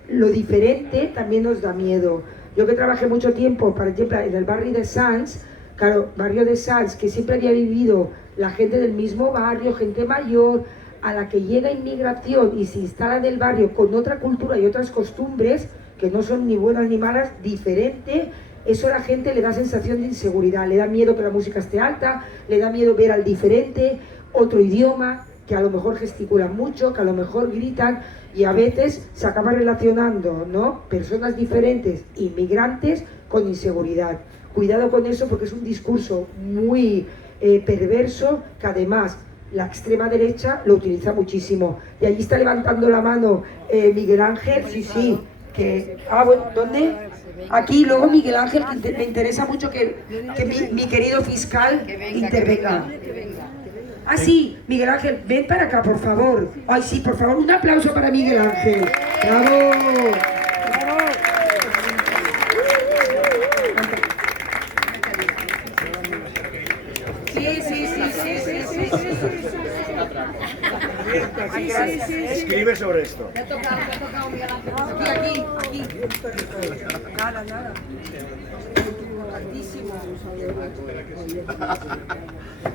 lo diferente también nos da miedo. Yo que trabajé mucho tiempo, por ejemplo, en el barrio de Sants, claro, barrio de Sants, que siempre había vivido la gente del mismo barrio, gente mayor, a la que llega inmigración y se instala en el barrio con otra cultura y otras costumbres, que no son ni buenas ni malas, diferente, eso a la gente le da sensación de inseguridad, le da miedo que la música esté alta, le da miedo ver al diferente, otro idioma, que a lo mejor gesticulan mucho, que a lo mejor gritan, y a veces se acaba relacionando, ¿no?, personas diferentes, inmigrantes, con inseguridad. Cuidado con eso, porque es un discurso muy perverso, que además la extrema derecha lo utiliza muchísimo. Y allí está levantando la mano Miguel Ángel, sí, que... bueno, ¿dónde? Aquí, luego Miguel Ángel, que me interesa mucho que mi querido fiscal intervenga. Ah, sí, Miguel Ángel, ven para acá, por favor. Ay, sí, por favor, un aplauso para Miguel Ángel. ¡Bravo! Sí. Escribe sobre esto. Me ha tocado Miguel Ángel. Aquí. Nada. Altísimo.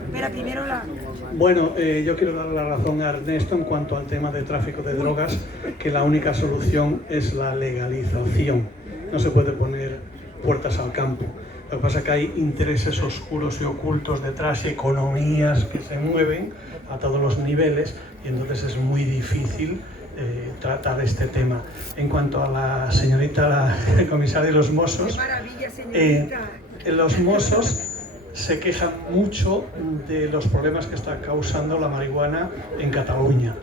Espera, primero la... Bueno, yo quiero dar la razón a Ernesto en cuanto al tema de tráfico de drogas, que la única solución es la legalización. No se puede poner puertas al campo. Lo que pasa es que hay intereses oscuros y ocultos detrás y economías que se mueven a todos los niveles y entonces es muy difícil tratar este tema. En cuanto a la señorita, la comisaria de los Mossos, los Mossos se quejan mucho de los problemas que está causando la marihuana en Cataluña.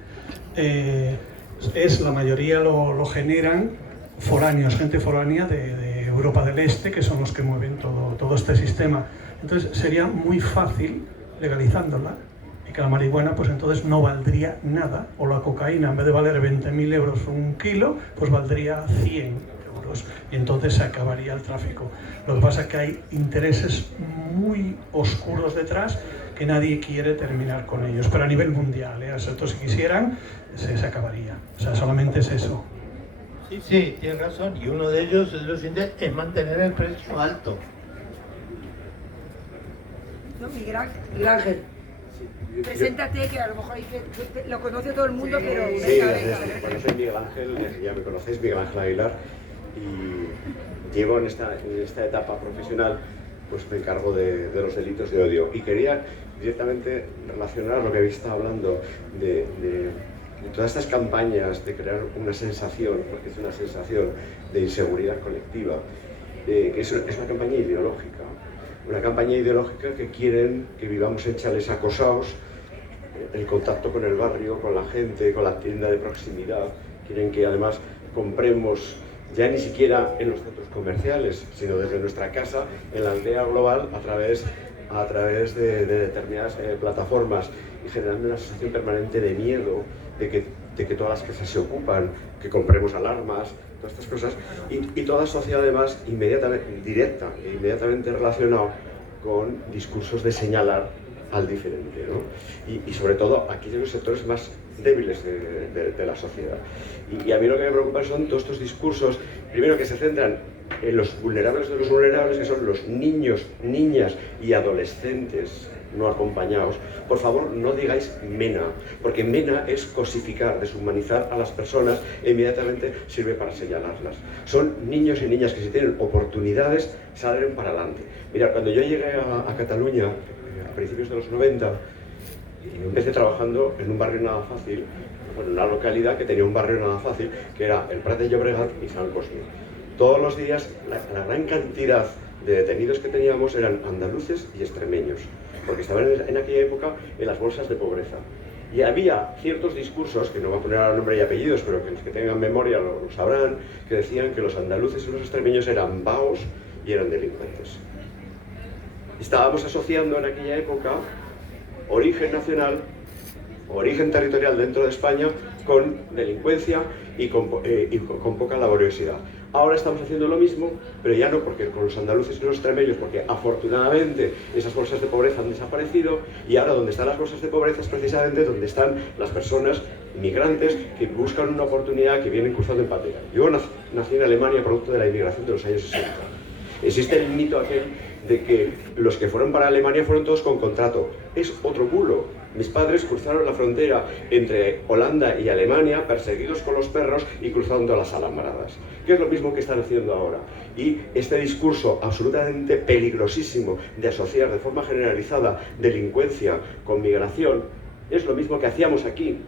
La mayoría lo generan foráneos, gente foránea de Europa del Este, que son los que mueven todo este sistema. Entonces sería muy fácil legalizándola y que la marihuana pues entonces no valdría nada, o la cocaína en vez de valer 20.000 euros un kilo, pues valdría 100 euros y entonces se acabaría el tráfico. Lo que pasa es que hay intereses muy oscuros detrás que nadie quiere terminar con ellos, pero a nivel mundial, entonces si quisieran se acabaría, o sea, solamente es eso. Sí, tienes razón, y uno de ellos es mantener el precio alto. No, Miguel Ángel. Preséntate, que a lo mejor lo conoce todo el mundo, pero... Sí, bueno, soy Miguel Ángel, ya me conocéis, Miguel Ángel Aguilar, y llevo en esta etapa profesional, pues me encargo de los delitos de odio. Y quería directamente relacionar lo que habéis estado hablando de todas estas campañas de crear una sensación, porque es una sensación de inseguridad colectiva, que es una campaña ideológica. Una campaña ideológica que quieren que vivamos en chales acosados, el contacto con el barrio, con la gente, con la tienda de proximidad. Quieren que además compremos ya ni siquiera en los centros comerciales, sino desde nuestra casa, en la aldea global, a través de determinadas plataformas, y generando una sensación permanente de miedo, de que todas las casas se ocupan, que compremos alarmas, todas estas cosas, y todo asociado además directa e inmediatamente relacionado con discursos de señalar al diferente, ¿no? Y sobre todo aquellos sectores más débiles de la sociedad. Y a mí lo que me preocupa son todos estos discursos, primero que se centran los vulnerables de los vulnerables, que son los niños, niñas y adolescentes no acompañados, por favor no digáis MENA, porque MENA es cosificar, deshumanizar a las personas e inmediatamente sirve para señalarlas. Son niños y niñas que si tienen oportunidades salen para adelante. Mira, cuando yo llegué a Cataluña a principios de los 90, empecé trabajando en un barrio nada fácil, bueno, una localidad que tenía un barrio nada fácil, que era el Prat de Llobregat y San Cosme. Todos los días la gran cantidad de detenidos que teníamos eran andaluces y extremeños, porque estaban en aquella época en las bolsas de pobreza. Y había ciertos discursos, que no voy a poner ahora nombre y apellidos, pero que los que tengan memoria lo sabrán, que decían que los andaluces y los extremeños eran vaos y eran delincuentes. Estábamos asociando en aquella época origen nacional, origen territorial dentro de España, con delincuencia y con poca laboriosidad. Ahora estamos haciendo lo mismo, pero ya no porque con los andaluces y los extremeños, porque afortunadamente esas bolsas de pobreza han desaparecido, y ahora donde están las bolsas de pobreza es precisamente donde están las personas inmigrantes que buscan una oportunidad, que vienen cruzando en patera. Yo nací en Alemania producto de la inmigración de los años 60. Existe el mito aquel de que los que fueron para Alemania fueron todos con contrato. Es otro bulo. Mis padres cruzaron la frontera entre Holanda y Alemania, perseguidos con los perros y cruzando las alambradas, que es lo mismo que están haciendo ahora. Y este discurso absolutamente peligrosísimo de asociar de forma generalizada delincuencia con migración es lo mismo que hacíamos aquí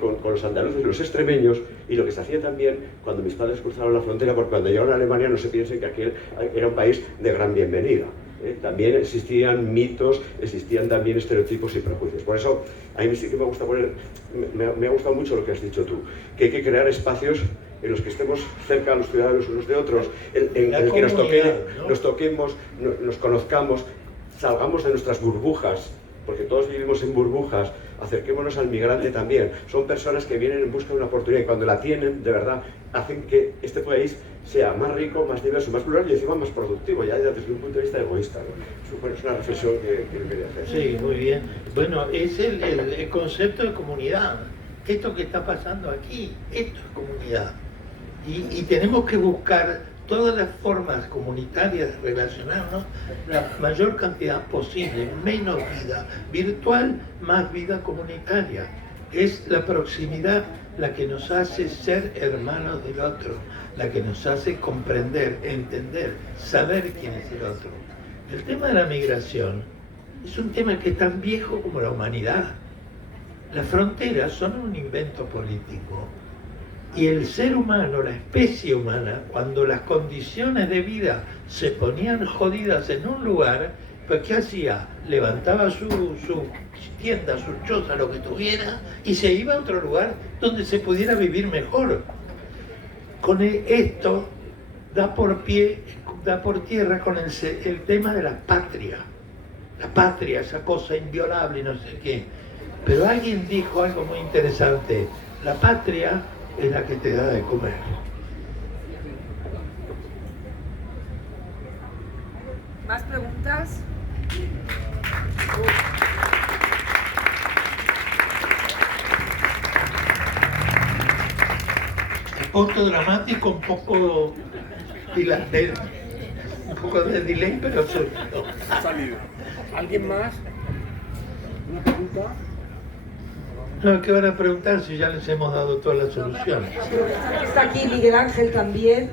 con los andaluces y los extremeños, y lo que se hacía también cuando mis padres cruzaron la frontera, porque cuando llegaron a Alemania no se piensen que aquel era un país de gran bienvenida. También existían mitos, existían también estereotipos y prejuicios. Por eso, a mí sí que me gusta me ha gustado mucho lo que has dicho tú, que hay que crear espacios en los que estemos cerca a los ciudadanos unos de otros, en el que nos toquemos, nos conozcamos, salgamos de nuestras burbujas, porque todos vivimos en burbujas. Acerquémonos al migrante también. Son personas que vienen en busca de una oportunidad y cuando la tienen, de verdad, hacen que este país sea más rico, más diverso, más plural y encima más productivo, ya desde un punto de vista egoísta, ¿no? Es una reflexión que quería hacer. Sí, muy bien. Bueno, es el concepto de comunidad. Esto que está pasando aquí, esto es comunidad. Y tenemos que buscar todas las formas comunitarias de relacionarnos, la mayor cantidad posible, menos vida virtual, más vida comunitaria. Es la proximidad la que nos hace ser hermanos del otro, la que nos hace comprender, entender, saber quién es el otro. El tema de la migración es un tema que es tan viejo como la humanidad. Las fronteras son un invento político. Y el ser humano, la especie humana, cuando las condiciones de vida se ponían jodidas en un lugar, pues ¿qué hacía? Levantaba su tienda, su choza, lo que tuviera, y se iba a otro lugar donde se pudiera vivir mejor. Con esto da por tierra con el tema de la patria. La patria, esa cosa inviolable y no sé qué. Pero alguien dijo algo muy interesante. La patria es la que te da de comer. ¿Más preguntas? El punto dramático un poco de delay, pero sólido. ¿Alguien más? ¿Una pregunta? No, ¿qué van a preguntar si ya les hemos dado todas las soluciones? Está aquí Miguel Ángel también.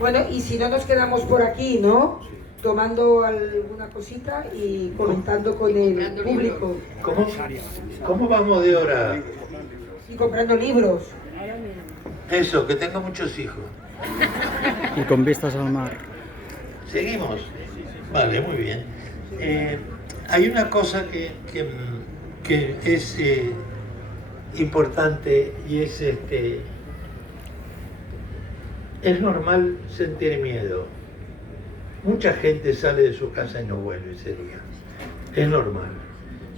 Bueno, y si no nos quedamos por aquí, ¿no? Tomando alguna cosita y comentando con el público. ¿Cómo vamos de hora? Y comprando libros. Eso, que tengo muchos hijos. Y con vistas al mar. ¿Seguimos? Vale, muy bien. Hay una cosa que es importante y es normal sentir miedo. Mucha gente sale de su casa y no vuelve ese día. Es normal.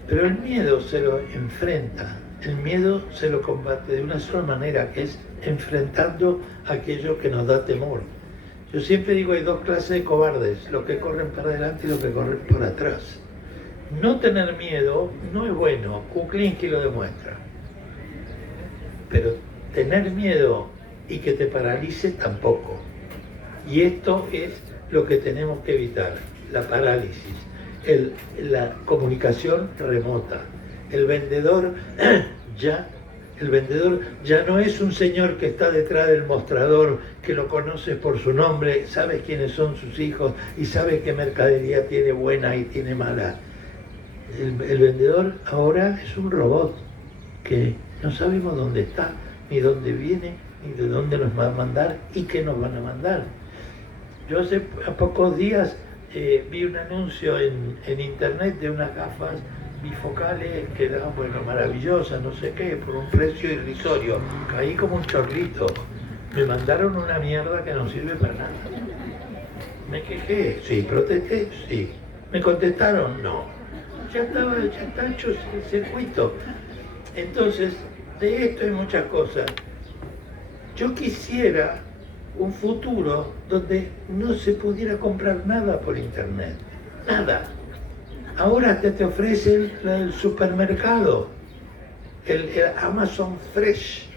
Pero el miedo se lo enfrenta, el miedo se lo combate de una sola manera, que es enfrentando aquello que nos da temor. Yo siempre digo, hay dos clases de cobardes, los que corren para adelante y los que corren por atrás. No tener miedo no es bueno, Kuklinski lo demuestra. Pero tener miedo y que te paralice tampoco. Y esto es lo que tenemos que evitar, la parálisis, la comunicación remota. El vendedor ya no es un señor que está detrás del mostrador, que lo conoces por su nombre, sabe quiénes son sus hijos y sabe qué mercadería tiene buena y tiene mala. El vendedor ahora es un robot que no sabemos dónde está, ni dónde viene, ni de dónde nos va a mandar y qué nos van a mandar. Yo hace pocos días vi un anuncio en internet de unas gafas bifocales que eran, bueno, maravillosas, no sé qué, por un precio irrisorio. Caí como un chorrito. Me mandaron una mierda que no sirve para nada. Me quejé, sí, protesté, sí. ¿Me contestaron? No. Ya está hecho el circuito. Entonces, de esto hay muchas cosas. Yo quisiera un futuro donde no se pudiera comprar nada por internet. Nada. Ahora te ofrecen el supermercado, el Amazon Fresh.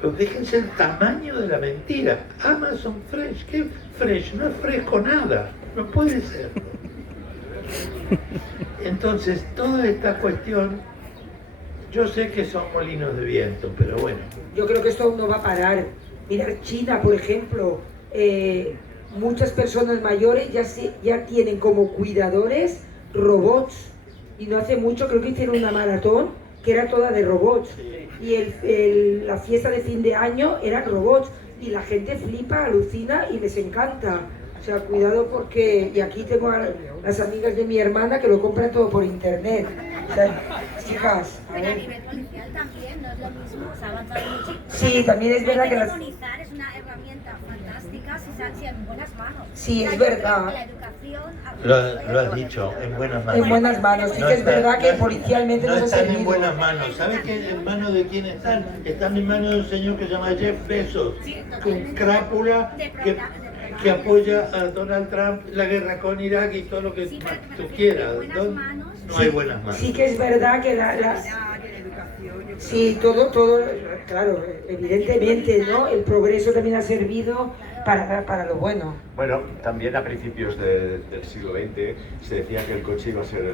Pero fíjense el tamaño de la mentira. Amazon Fresh, ¿qué fresh? No es fresco nada, no puede ser. Entonces, toda esta cuestión, yo sé que son molinos de viento, pero bueno. Yo creo que esto aún no va a parar. Mirar China, por ejemplo, muchas personas mayores ya tienen como cuidadores robots, y no hace mucho creo que hicieron una maratón que era toda de robots, y la fiesta de fin de año eran robots, y la gente flipa, alucina y les encanta. O sea, cuidado porque... Y aquí tengo a las amigas de mi hermana que lo compran todo por internet. O sea, chicas, a ver. Pero a nivel policial también, no es lo mismo, se ha avanzado mucho. Sí, también es verdad que las... Telefonizar es una herramienta fantástica si en buenas manos. Sí, es verdad. La educación... Lo has dicho, en buenas manos. En buenas manos, sí que es verdad que policialmente no nos ha están servido. en buenas manos. ¿Sabes en manos de quién están? Están en manos de un señor que se llama Jeff Bezos, un crápula que apoya a Donald Trump, la guerra con Irak y todo lo que tú quieras. No hay buenas manos. Sí que es verdad que sí, todo, claro, evidentemente, ¿no? El progreso también ha servido para lo bueno. Bueno, también a principios del siglo XX se decía que el coche iba a ser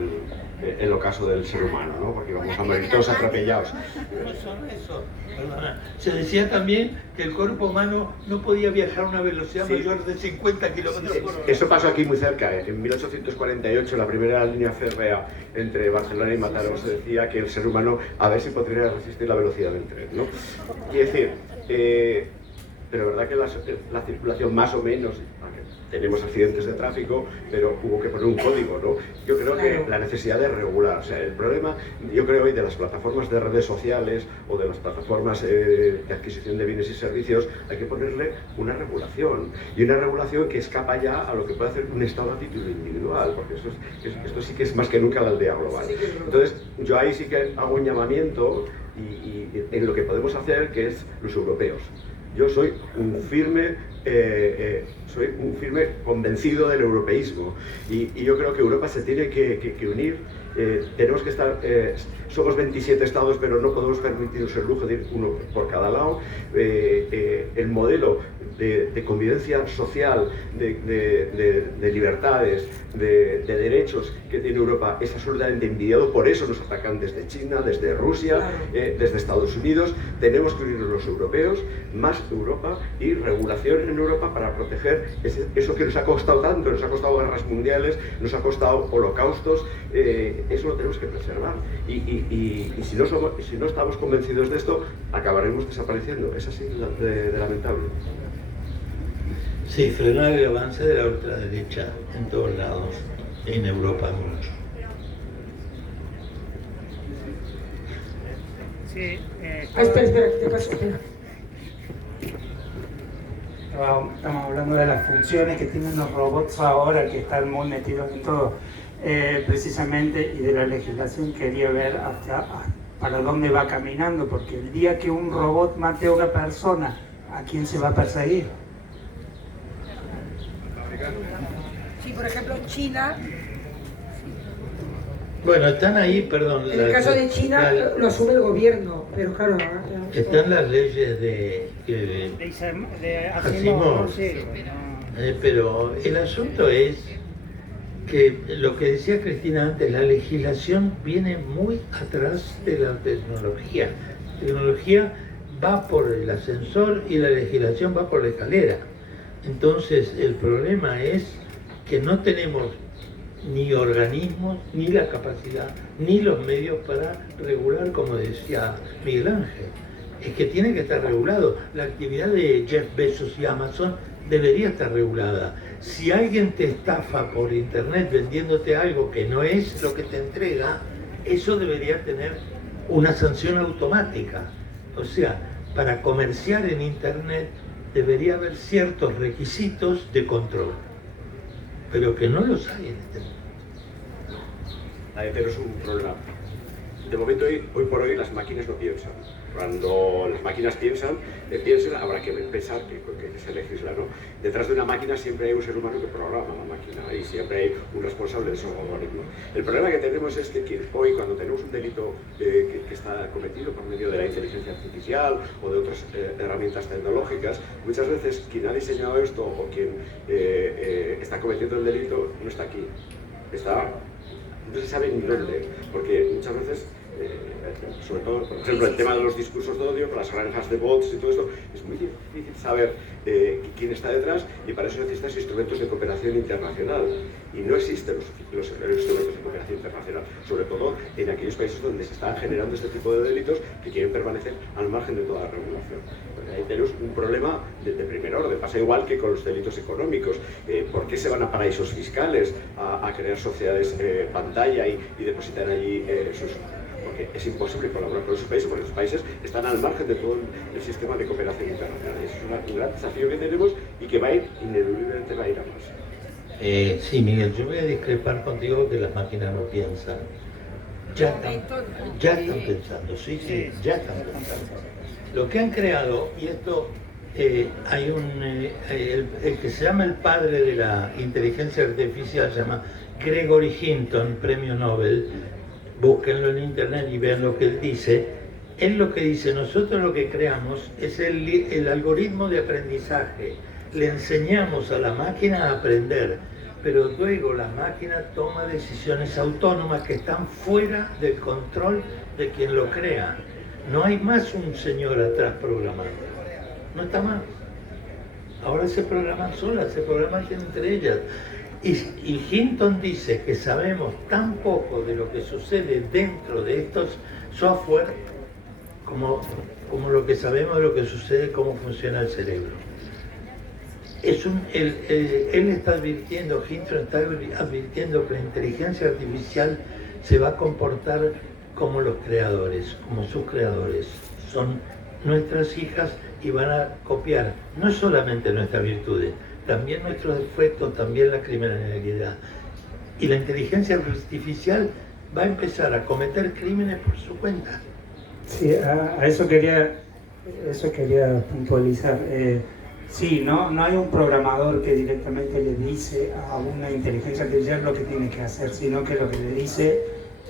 el ocaso del ser humano, ¿no? Porque íbamos a morir todos atropellados. No solo eso, perdona. Se decía también que el cuerpo humano no podía viajar a una velocidad mayor de 50 kilómetros por hora. Eso pasó aquí muy cerca. En 1848, la primera línea férrea entre Barcelona y Mataró, se decía que el ser humano a ver si podría resistir la velocidad del tren, ¿no? Quiere decir, pero verdad que la circulación más o menos, tenemos accidentes de tráfico, pero hubo que poner un código, ¿no? Yo creo que la necesidad de regular, o sea, el problema, yo creo hoy de las plataformas de redes sociales o de las plataformas de adquisición de bienes y servicios, hay que ponerle una regulación, y una regulación que escapa ya a lo que puede hacer un Estado a título individual, porque esto sí que es más que nunca la aldea global. Entonces, yo ahí sí que hago un llamamiento y en lo que podemos hacer, que es los europeos. Yo soy un firme convencido del europeísmo y yo creo que Europa se tiene que unir. Tenemos que estar, somos 27 estados, pero no podemos permitirnos el lujo de ir uno por cada lado. El modelo de convivencia social, de libertades, de derechos que tiene Europa es absolutamente envidiado, por eso nos atacan desde China, desde Rusia, desde Estados Unidos. Tenemos que unirnos los europeos, más Europa y regulación en Europa para proteger eso que nos ha costado tanto, nos ha costado guerras mundiales, nos ha costado holocaustos. Eso lo tenemos que preservar y si no estamos convencidos de esto, acabaremos desapareciendo. Es así de lamentable. Sí, frenar el avance de la ultraderecha en todos lados, en Europa mucho. Sí, espera, te paso. Estamos hablando de las funciones que tienen los robots ahora, que están muy metidos en todo. Precisamente, y de la legislación quería ver para dónde va caminando, porque el día que un robot mate a una persona, ¿a quién se va a perseguir? Sí, por ejemplo, China... Bueno, están ahí, perdón... En el caso de China lo asume el gobierno, pero claro... Están las leyes de Asimov, sí. Pero el asunto es que lo que decía Cristina antes, la legislación viene muy atrás de la tecnología. La tecnología va por el ascensor y la legislación va por la escalera. Entonces el problema es que no tenemos ni organismos, ni la capacidad, ni los medios para regular, como decía Miguel Ángel. Es que tiene que estar regulado. La actividad de Jeff Bezos y Amazon debería estar regulada. Si alguien te estafa por internet vendiéndote algo que no es lo que te entrega, eso debería tener una sanción automática. O sea, para comerciar en internet debería haber ciertos requisitos de control, pero que no los hay en este mundo. Pero es un problema. De momento, hoy por hoy, las máquinas no piensan. Cuando las máquinas piensan, habrá que pensar que se legisla, ¿no? Detrás de una máquina siempre hay un ser humano que programa la máquina y siempre hay un responsable de esos algoritmos. El problema que tenemos es que hoy, cuando tenemos un delito que está cometido por medio de la inteligencia artificial o de otras herramientas tecnológicas, muchas veces quien ha diseñado esto o quien está cometiendo el delito no está aquí. No se sabe ni dónde, porque muchas veces, sobre todo, por ejemplo, el tema de los discursos de odio, con las granjas de bots y todo esto, es muy difícil saber quién está detrás, y para eso necesitas instrumentos de cooperación internacional. Y no existen los instrumentos de cooperación internacional, sobre todo en aquellos países donde se están generando este tipo de delitos que quieren permanecer al margen de toda la regulación. Porque ahí tenemos un problema de primer orden. Pasa igual que con los delitos económicos. ¿Por qué se van a paraísos fiscales a crear sociedades pantalla y depositar allí sus... Porque es imposible colaborar con esos países, porque los países están al margen de todo el sistema de cooperación internacional. Es un gran desafío que tenemos y que va a ir, ineludiblemente va a ir a más. Sí, Miguel, yo voy a discrepar contigo que las máquinas no piensan. Ya están pensando, sí, ya están pensando. Lo que han creado, y esto hay el que se llama el padre de la inteligencia artificial, se llama Gregory Hinton, premio Nobel. Búsquenlo en internet y vean lo que él dice. Él lo que dice, nosotros lo que creamos es el algoritmo de aprendizaje. Le enseñamos a la máquina a aprender, pero luego la máquina toma decisiones autónomas que están fuera del control de quien lo crea. No hay más un señor atrás programando. No está más. Ahora se programan solas, se programan entre ellas. Y Hinton dice que sabemos tan poco de lo que sucede dentro de estos software como lo que sabemos de lo que sucede, cómo funciona el cerebro. Él está advirtiendo, Hinton está advirtiendo que la inteligencia artificial se va a comportar como los creadores, como sus creadores. Son nuestras hijas y van a copiar no solamente nuestras virtudes, también nuestros defectos, también la criminalidad. Y la inteligencia artificial va a empezar a cometer crímenes por su cuenta. Sí, a eso quería puntualizar. Sí, no hay un programador que directamente le dice a una inteligencia artificial lo que tiene que hacer, sino que lo que le dice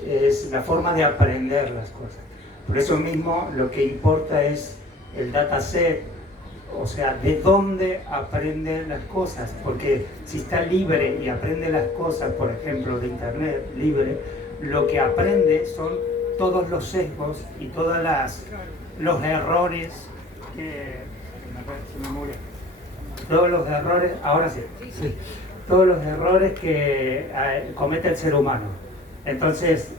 es la forma de aprender las cosas. Por eso mismo lo que importa es el dataset, o sea, de dónde aprende las cosas, porque si está libre y aprende las cosas, por ejemplo, de internet libre, lo que aprende son todos los sesgos y todos los errores todos los errores, ahora sí, todos los errores que comete el ser humano. Entonces,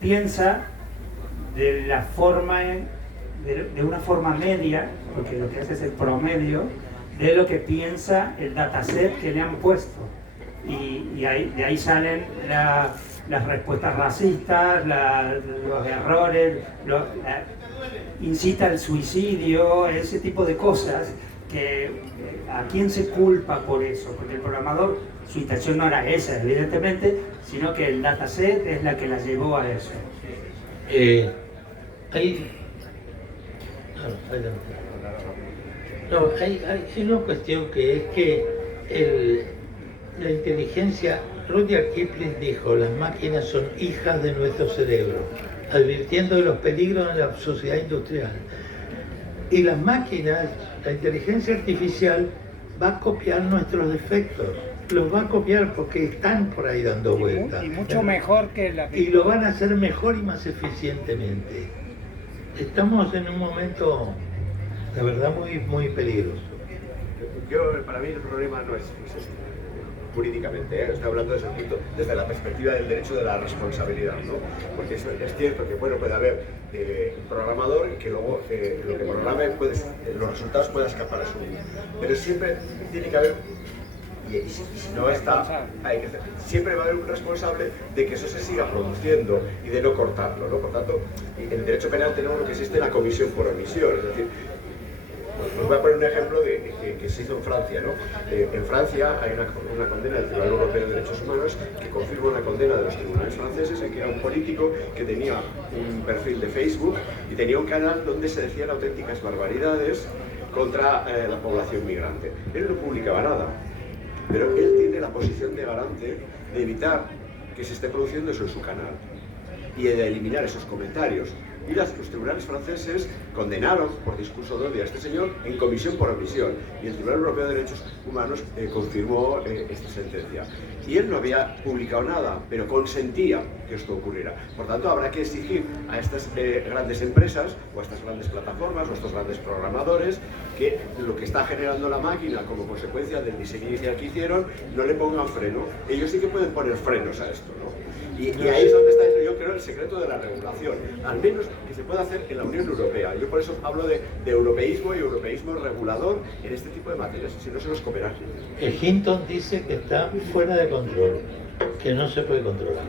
piensa de la forma de una forma media, porque lo que hace es el promedio de lo que piensa el dataset que le han puesto, y de ahí salen las respuestas racistas, los errores, incita al suicidio, ese tipo de cosas. ¿A quién se culpa por eso? Porque el programador, su intención no era esa, evidentemente, sino que el dataset es la que la llevó a eso. Hay una cuestión que es que la inteligencia, Rudyard Kipling dijo, las máquinas son hijas de nuestro cerebro, advirtiendo de los peligros en la sociedad industrial. Y las máquinas, la inteligencia artificial, va a copiar nuestros defectos, los va a copiar porque están por ahí dando vueltas. Y mucho mejor que la... Y lo van a hacer mejor y más eficientemente. Estamos en un momento, la verdad, muy peligroso. Para mí el problema no es jurídicamente, estoy hablando desde la perspectiva del derecho de la responsabilidad, ¿no? Porque es cierto que puede haber un programador y que luego lo que programe los resultados puedan escapar a su vida, pero siempre tiene que haber, y si no está, siempre va a haber un responsable de que eso se siga produciendo y de no cortarlo, ¿no? Por tanto, en el derecho penal tenemos lo que existe la comisión por omisión, es decir, os voy a poner un ejemplo que se hizo en Francia, ¿no? En Francia hay una condena del Tribunal Europeo de Derechos Humanos que confirma una condena de los tribunales franceses en que era un político que tenía un perfil de Facebook y tenía un canal donde se decían auténticas barbaridades contra la población migrante. Él no publicaba nada, pero él tiene la posición de garante de evitar que se esté produciendo eso en su canal y de eliminar esos comentarios. Y los tribunales franceses condenaron por discurso de odio a este señor en comisión por omisión. Y el Tribunal Europeo de Derechos Humanos confirmó esta sentencia. Y él no había publicado nada, pero consentía que esto ocurriera. Por tanto, habrá que exigir a estas grandes empresas, o a estas grandes plataformas, o a estos grandes programadores, que lo que está generando la máquina como consecuencia del diseño inicial que hicieron, no le pongan freno. Ellos sí que pueden poner frenos a esto, ¿no? Y ahí es donde está, yo creo, el secreto de la regulación, al menos que se pueda hacer en la Unión Europea. Yo por eso hablo de europeísmo y europeísmo regulador en este tipo de materias, si no se nos comerá. El Hinton dice que está fuera de control, que no se puede controlar.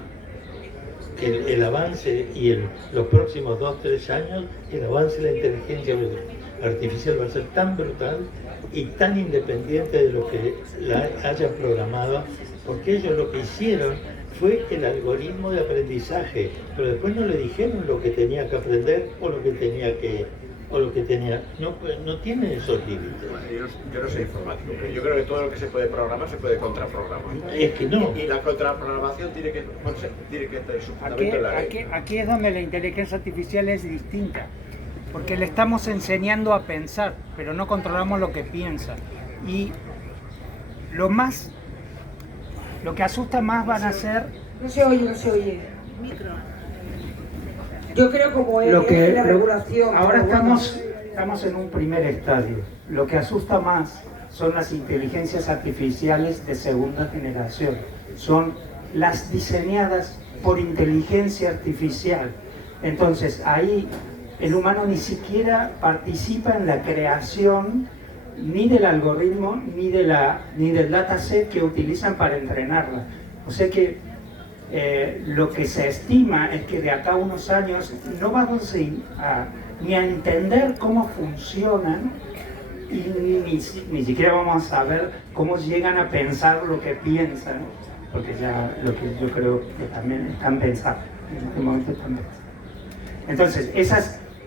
Que el avance y los próximos 2-3 años, el avance de la inteligencia artificial va a ser tan brutal y tan independiente de lo que la haya programado, porque ellos lo que hicieron fue el algoritmo de aprendizaje, pero después no le dijeron lo que tenía que aprender o lo que tenía, no tiene esos límites. Yo no soy informático, pero yo creo que todo lo que se puede programar se puede contraprogramar. Es que no. Y la contraprogramación tiene que tener su fundamento en la ley. Aquí es donde la inteligencia artificial es distinta, porque le estamos enseñando a pensar, pero no controlamos lo que piensa. Y lo que asusta más van a ser... No se oye. Yo creo como es la regulación. Ahora estamos en un primer estadio. Lo que asusta más son las inteligencias artificiales de segunda generación. Son las diseñadas por inteligencia artificial. Entonces ahí el humano ni siquiera participa en la creación ni del algoritmo, ni del dataset que utilizan para entrenarla. O sea que lo que se estima es que de acá a unos años no vamos ni a entender cómo funcionan y ni siquiera vamos a saber cómo llegan a pensar lo que piensan, porque ya lo que yo creo que también están pensando, en este momento están pensando. Entonces,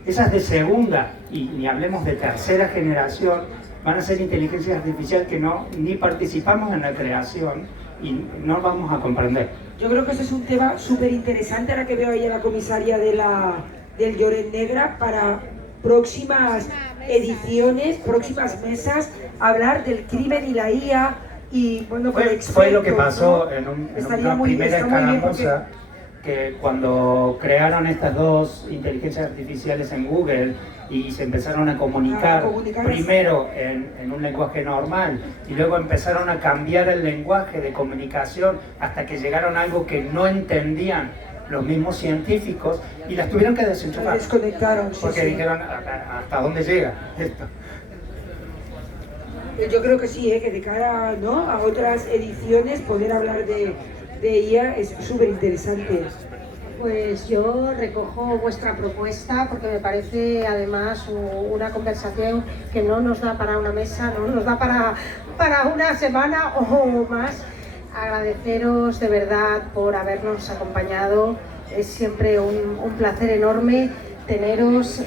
esas de segunda, y ni hablemos de tercera generación, van a ser inteligencia artificial que ni participamos en la creación y no vamos a comprender. Yo creo que ese es un tema súper interesante, ahora que veo ahí a la comisaria del Lloret Negra, para próximas ediciones, próximas mesas, hablar del crimen y la IA y bueno, fue lo que pasó en una primera escaramuza, que cuando crearon estas dos inteligencias artificiales en Google y se empezaron a comunicar primero en un lenguaje normal y luego empezaron a cambiar el lenguaje de comunicación hasta que llegaron a algo que no entendían los mismos científicos y las tuvieron que desenchufar. Desconectaron, porque dijeron, ¿hasta dónde llega esto? Yo creo que sí, que de cara a otras ediciones poder hablar de IA es súper interesante. Pues yo recojo vuestra propuesta porque me parece además una conversación que no nos da para una mesa, no nos da para una semana o más. Agradeceros de verdad por habernos acompañado, es siempre un placer enorme teneros.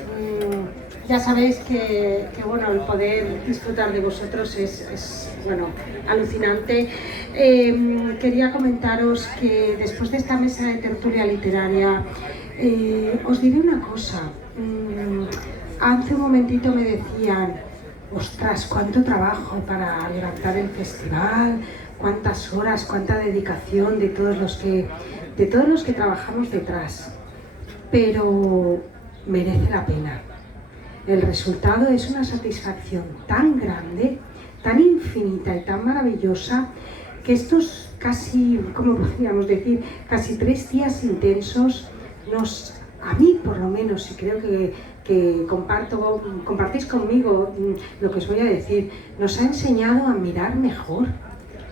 Ya sabéis que bueno, el poder disfrutar de vosotros es bueno, alucinante. Quería comentaros que después de esta mesa de tertulia literaria, os diré una cosa. Hace un momentito me decían, ostras, cuánto trabajo para levantar el festival, cuántas horas, cuánta dedicación de todos los que trabajamos detrás. Pero merece la pena. El resultado es una satisfacción tan grande, tan infinita y tan maravillosa, que estos casi, ¿cómo podríamos decir?, casi 3 días intensos a mí por lo menos, y creo que compartís conmigo lo que os voy a decir, nos ha enseñado a mirar mejor,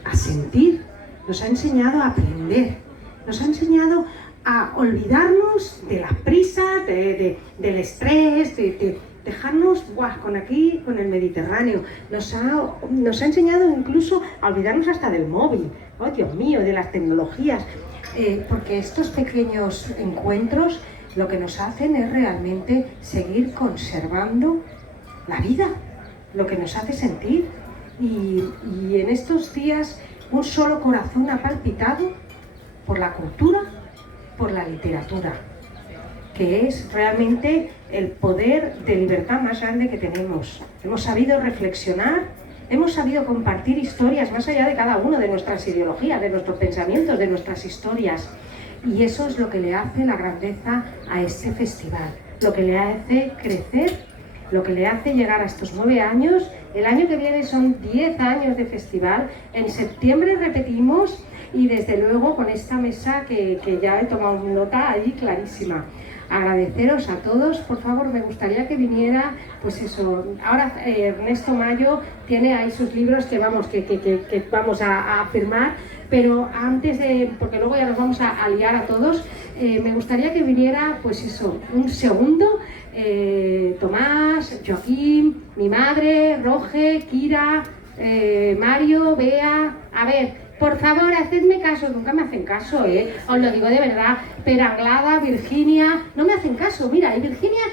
a sentir, nos ha enseñado a aprender, nos ha enseñado a olvidarnos de las prisas, del estrés, de dejarnos con el Mediterráneo. Nos ha enseñado incluso a olvidarnos hasta del móvil, oh Dios mío, de las tecnologías, porque estos pequeños encuentros lo que nos hacen es realmente seguir conservando la vida, lo que nos hace sentir. Y en estos días un solo corazón ha palpitado por la cultura, por la literatura, que es realmente el poder de libertad más grande que tenemos. Hemos sabido reflexionar, hemos sabido compartir historias más allá de cada uno de nuestras ideologías, de nuestros pensamientos, de nuestras historias. Y eso es lo que le hace la grandeza a este festival, lo que le hace crecer, lo que le hace llegar a estos 9 años. El año que viene son 10 años de festival, en septiembre repetimos, y desde luego con esta mesa que ya he tomado nota ahí clarísima. Agradeceros a todos, por favor, me gustaría que viniera, pues eso, ahora Ernesto Mayo tiene ahí sus libros que vamos a firmar, pero antes de, porque luego ya nos vamos a liar a todos, me gustaría que viniera, pues eso, un segundo, Tomás, Joaquín, mi madre, Roge, Kira, Mario, Bea, a ver, por favor, hacedme caso, nunca me hacen caso, os lo digo de verdad. Peranglada, Virginia, no me hacen caso, mira, y Virginia,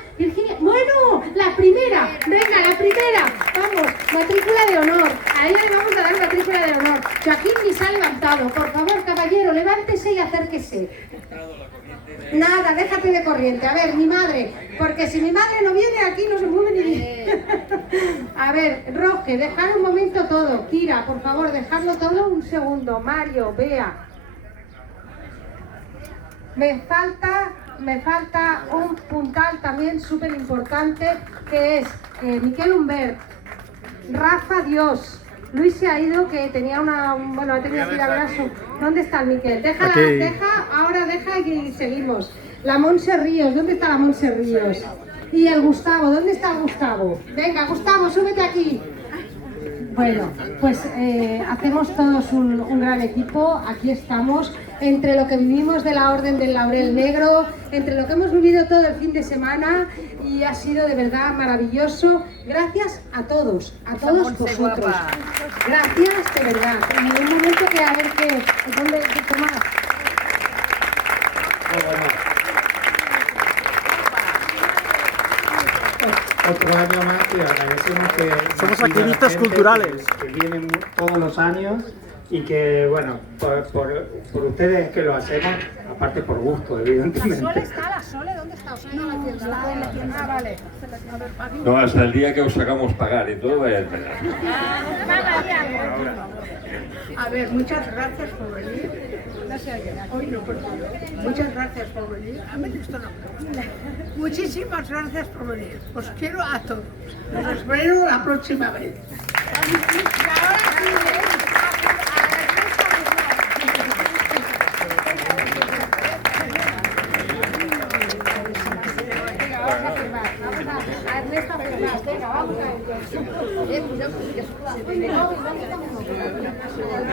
bueno, la primera, venga, la primera, vamos, matrícula de honor, a ella le vamos a dar matrícula de honor. Joaquín ni se ha levantado, por favor, caballero, levántese y acérquese. Nada, déjate de corriente. A ver, mi madre, porque si mi madre no viene aquí no se mueve ni... A ver, Roge, dejad un momento todo. Kira, por favor, dejadlo todo un segundo. Mario, Bea. Me falta un puntal también súper importante, que es Miquel Humbert, Rafa Dios. Luis se ha ido, que tenía ha tenido que ir a ver a su... ¿Dónde está el Miquel? Deja y seguimos. La Montse Ríos, ¿dónde está la Montse Ríos? Y el Gustavo, ¿dónde está el Gustavo? Venga, Gustavo, súbete aquí. Bueno, pues hacemos todos un gran equipo, aquí estamos, entre lo que vivimos de la Orden del Laurel Negro, entre lo que hemos vivido todo el fin de semana, y ha sido de verdad maravilloso. Gracias a todos vosotros. Gracias, de verdad. En un momento que a ver ¿dónde Tomás? Otro año más que agradecemos que... Somos activistas culturales. Que vienen todos los años y que, bueno, por ustedes es que lo hacemos, aparte por gusto, evidentemente. ¿La Sole? ¿Dónde está? ¿O sea, no la tienda? Ah, vale. No, hasta el día que os hagamos pagar y todo vaya a esperar. A ver, muchas gracias por venir. Hoy no, por favor. Muchas gracias por venir. A mí esto no. Muchísimas gracias por venir. Os quiero a todos. Os espero la próxima vez. Y ahora sí, Venga, vamos a ver.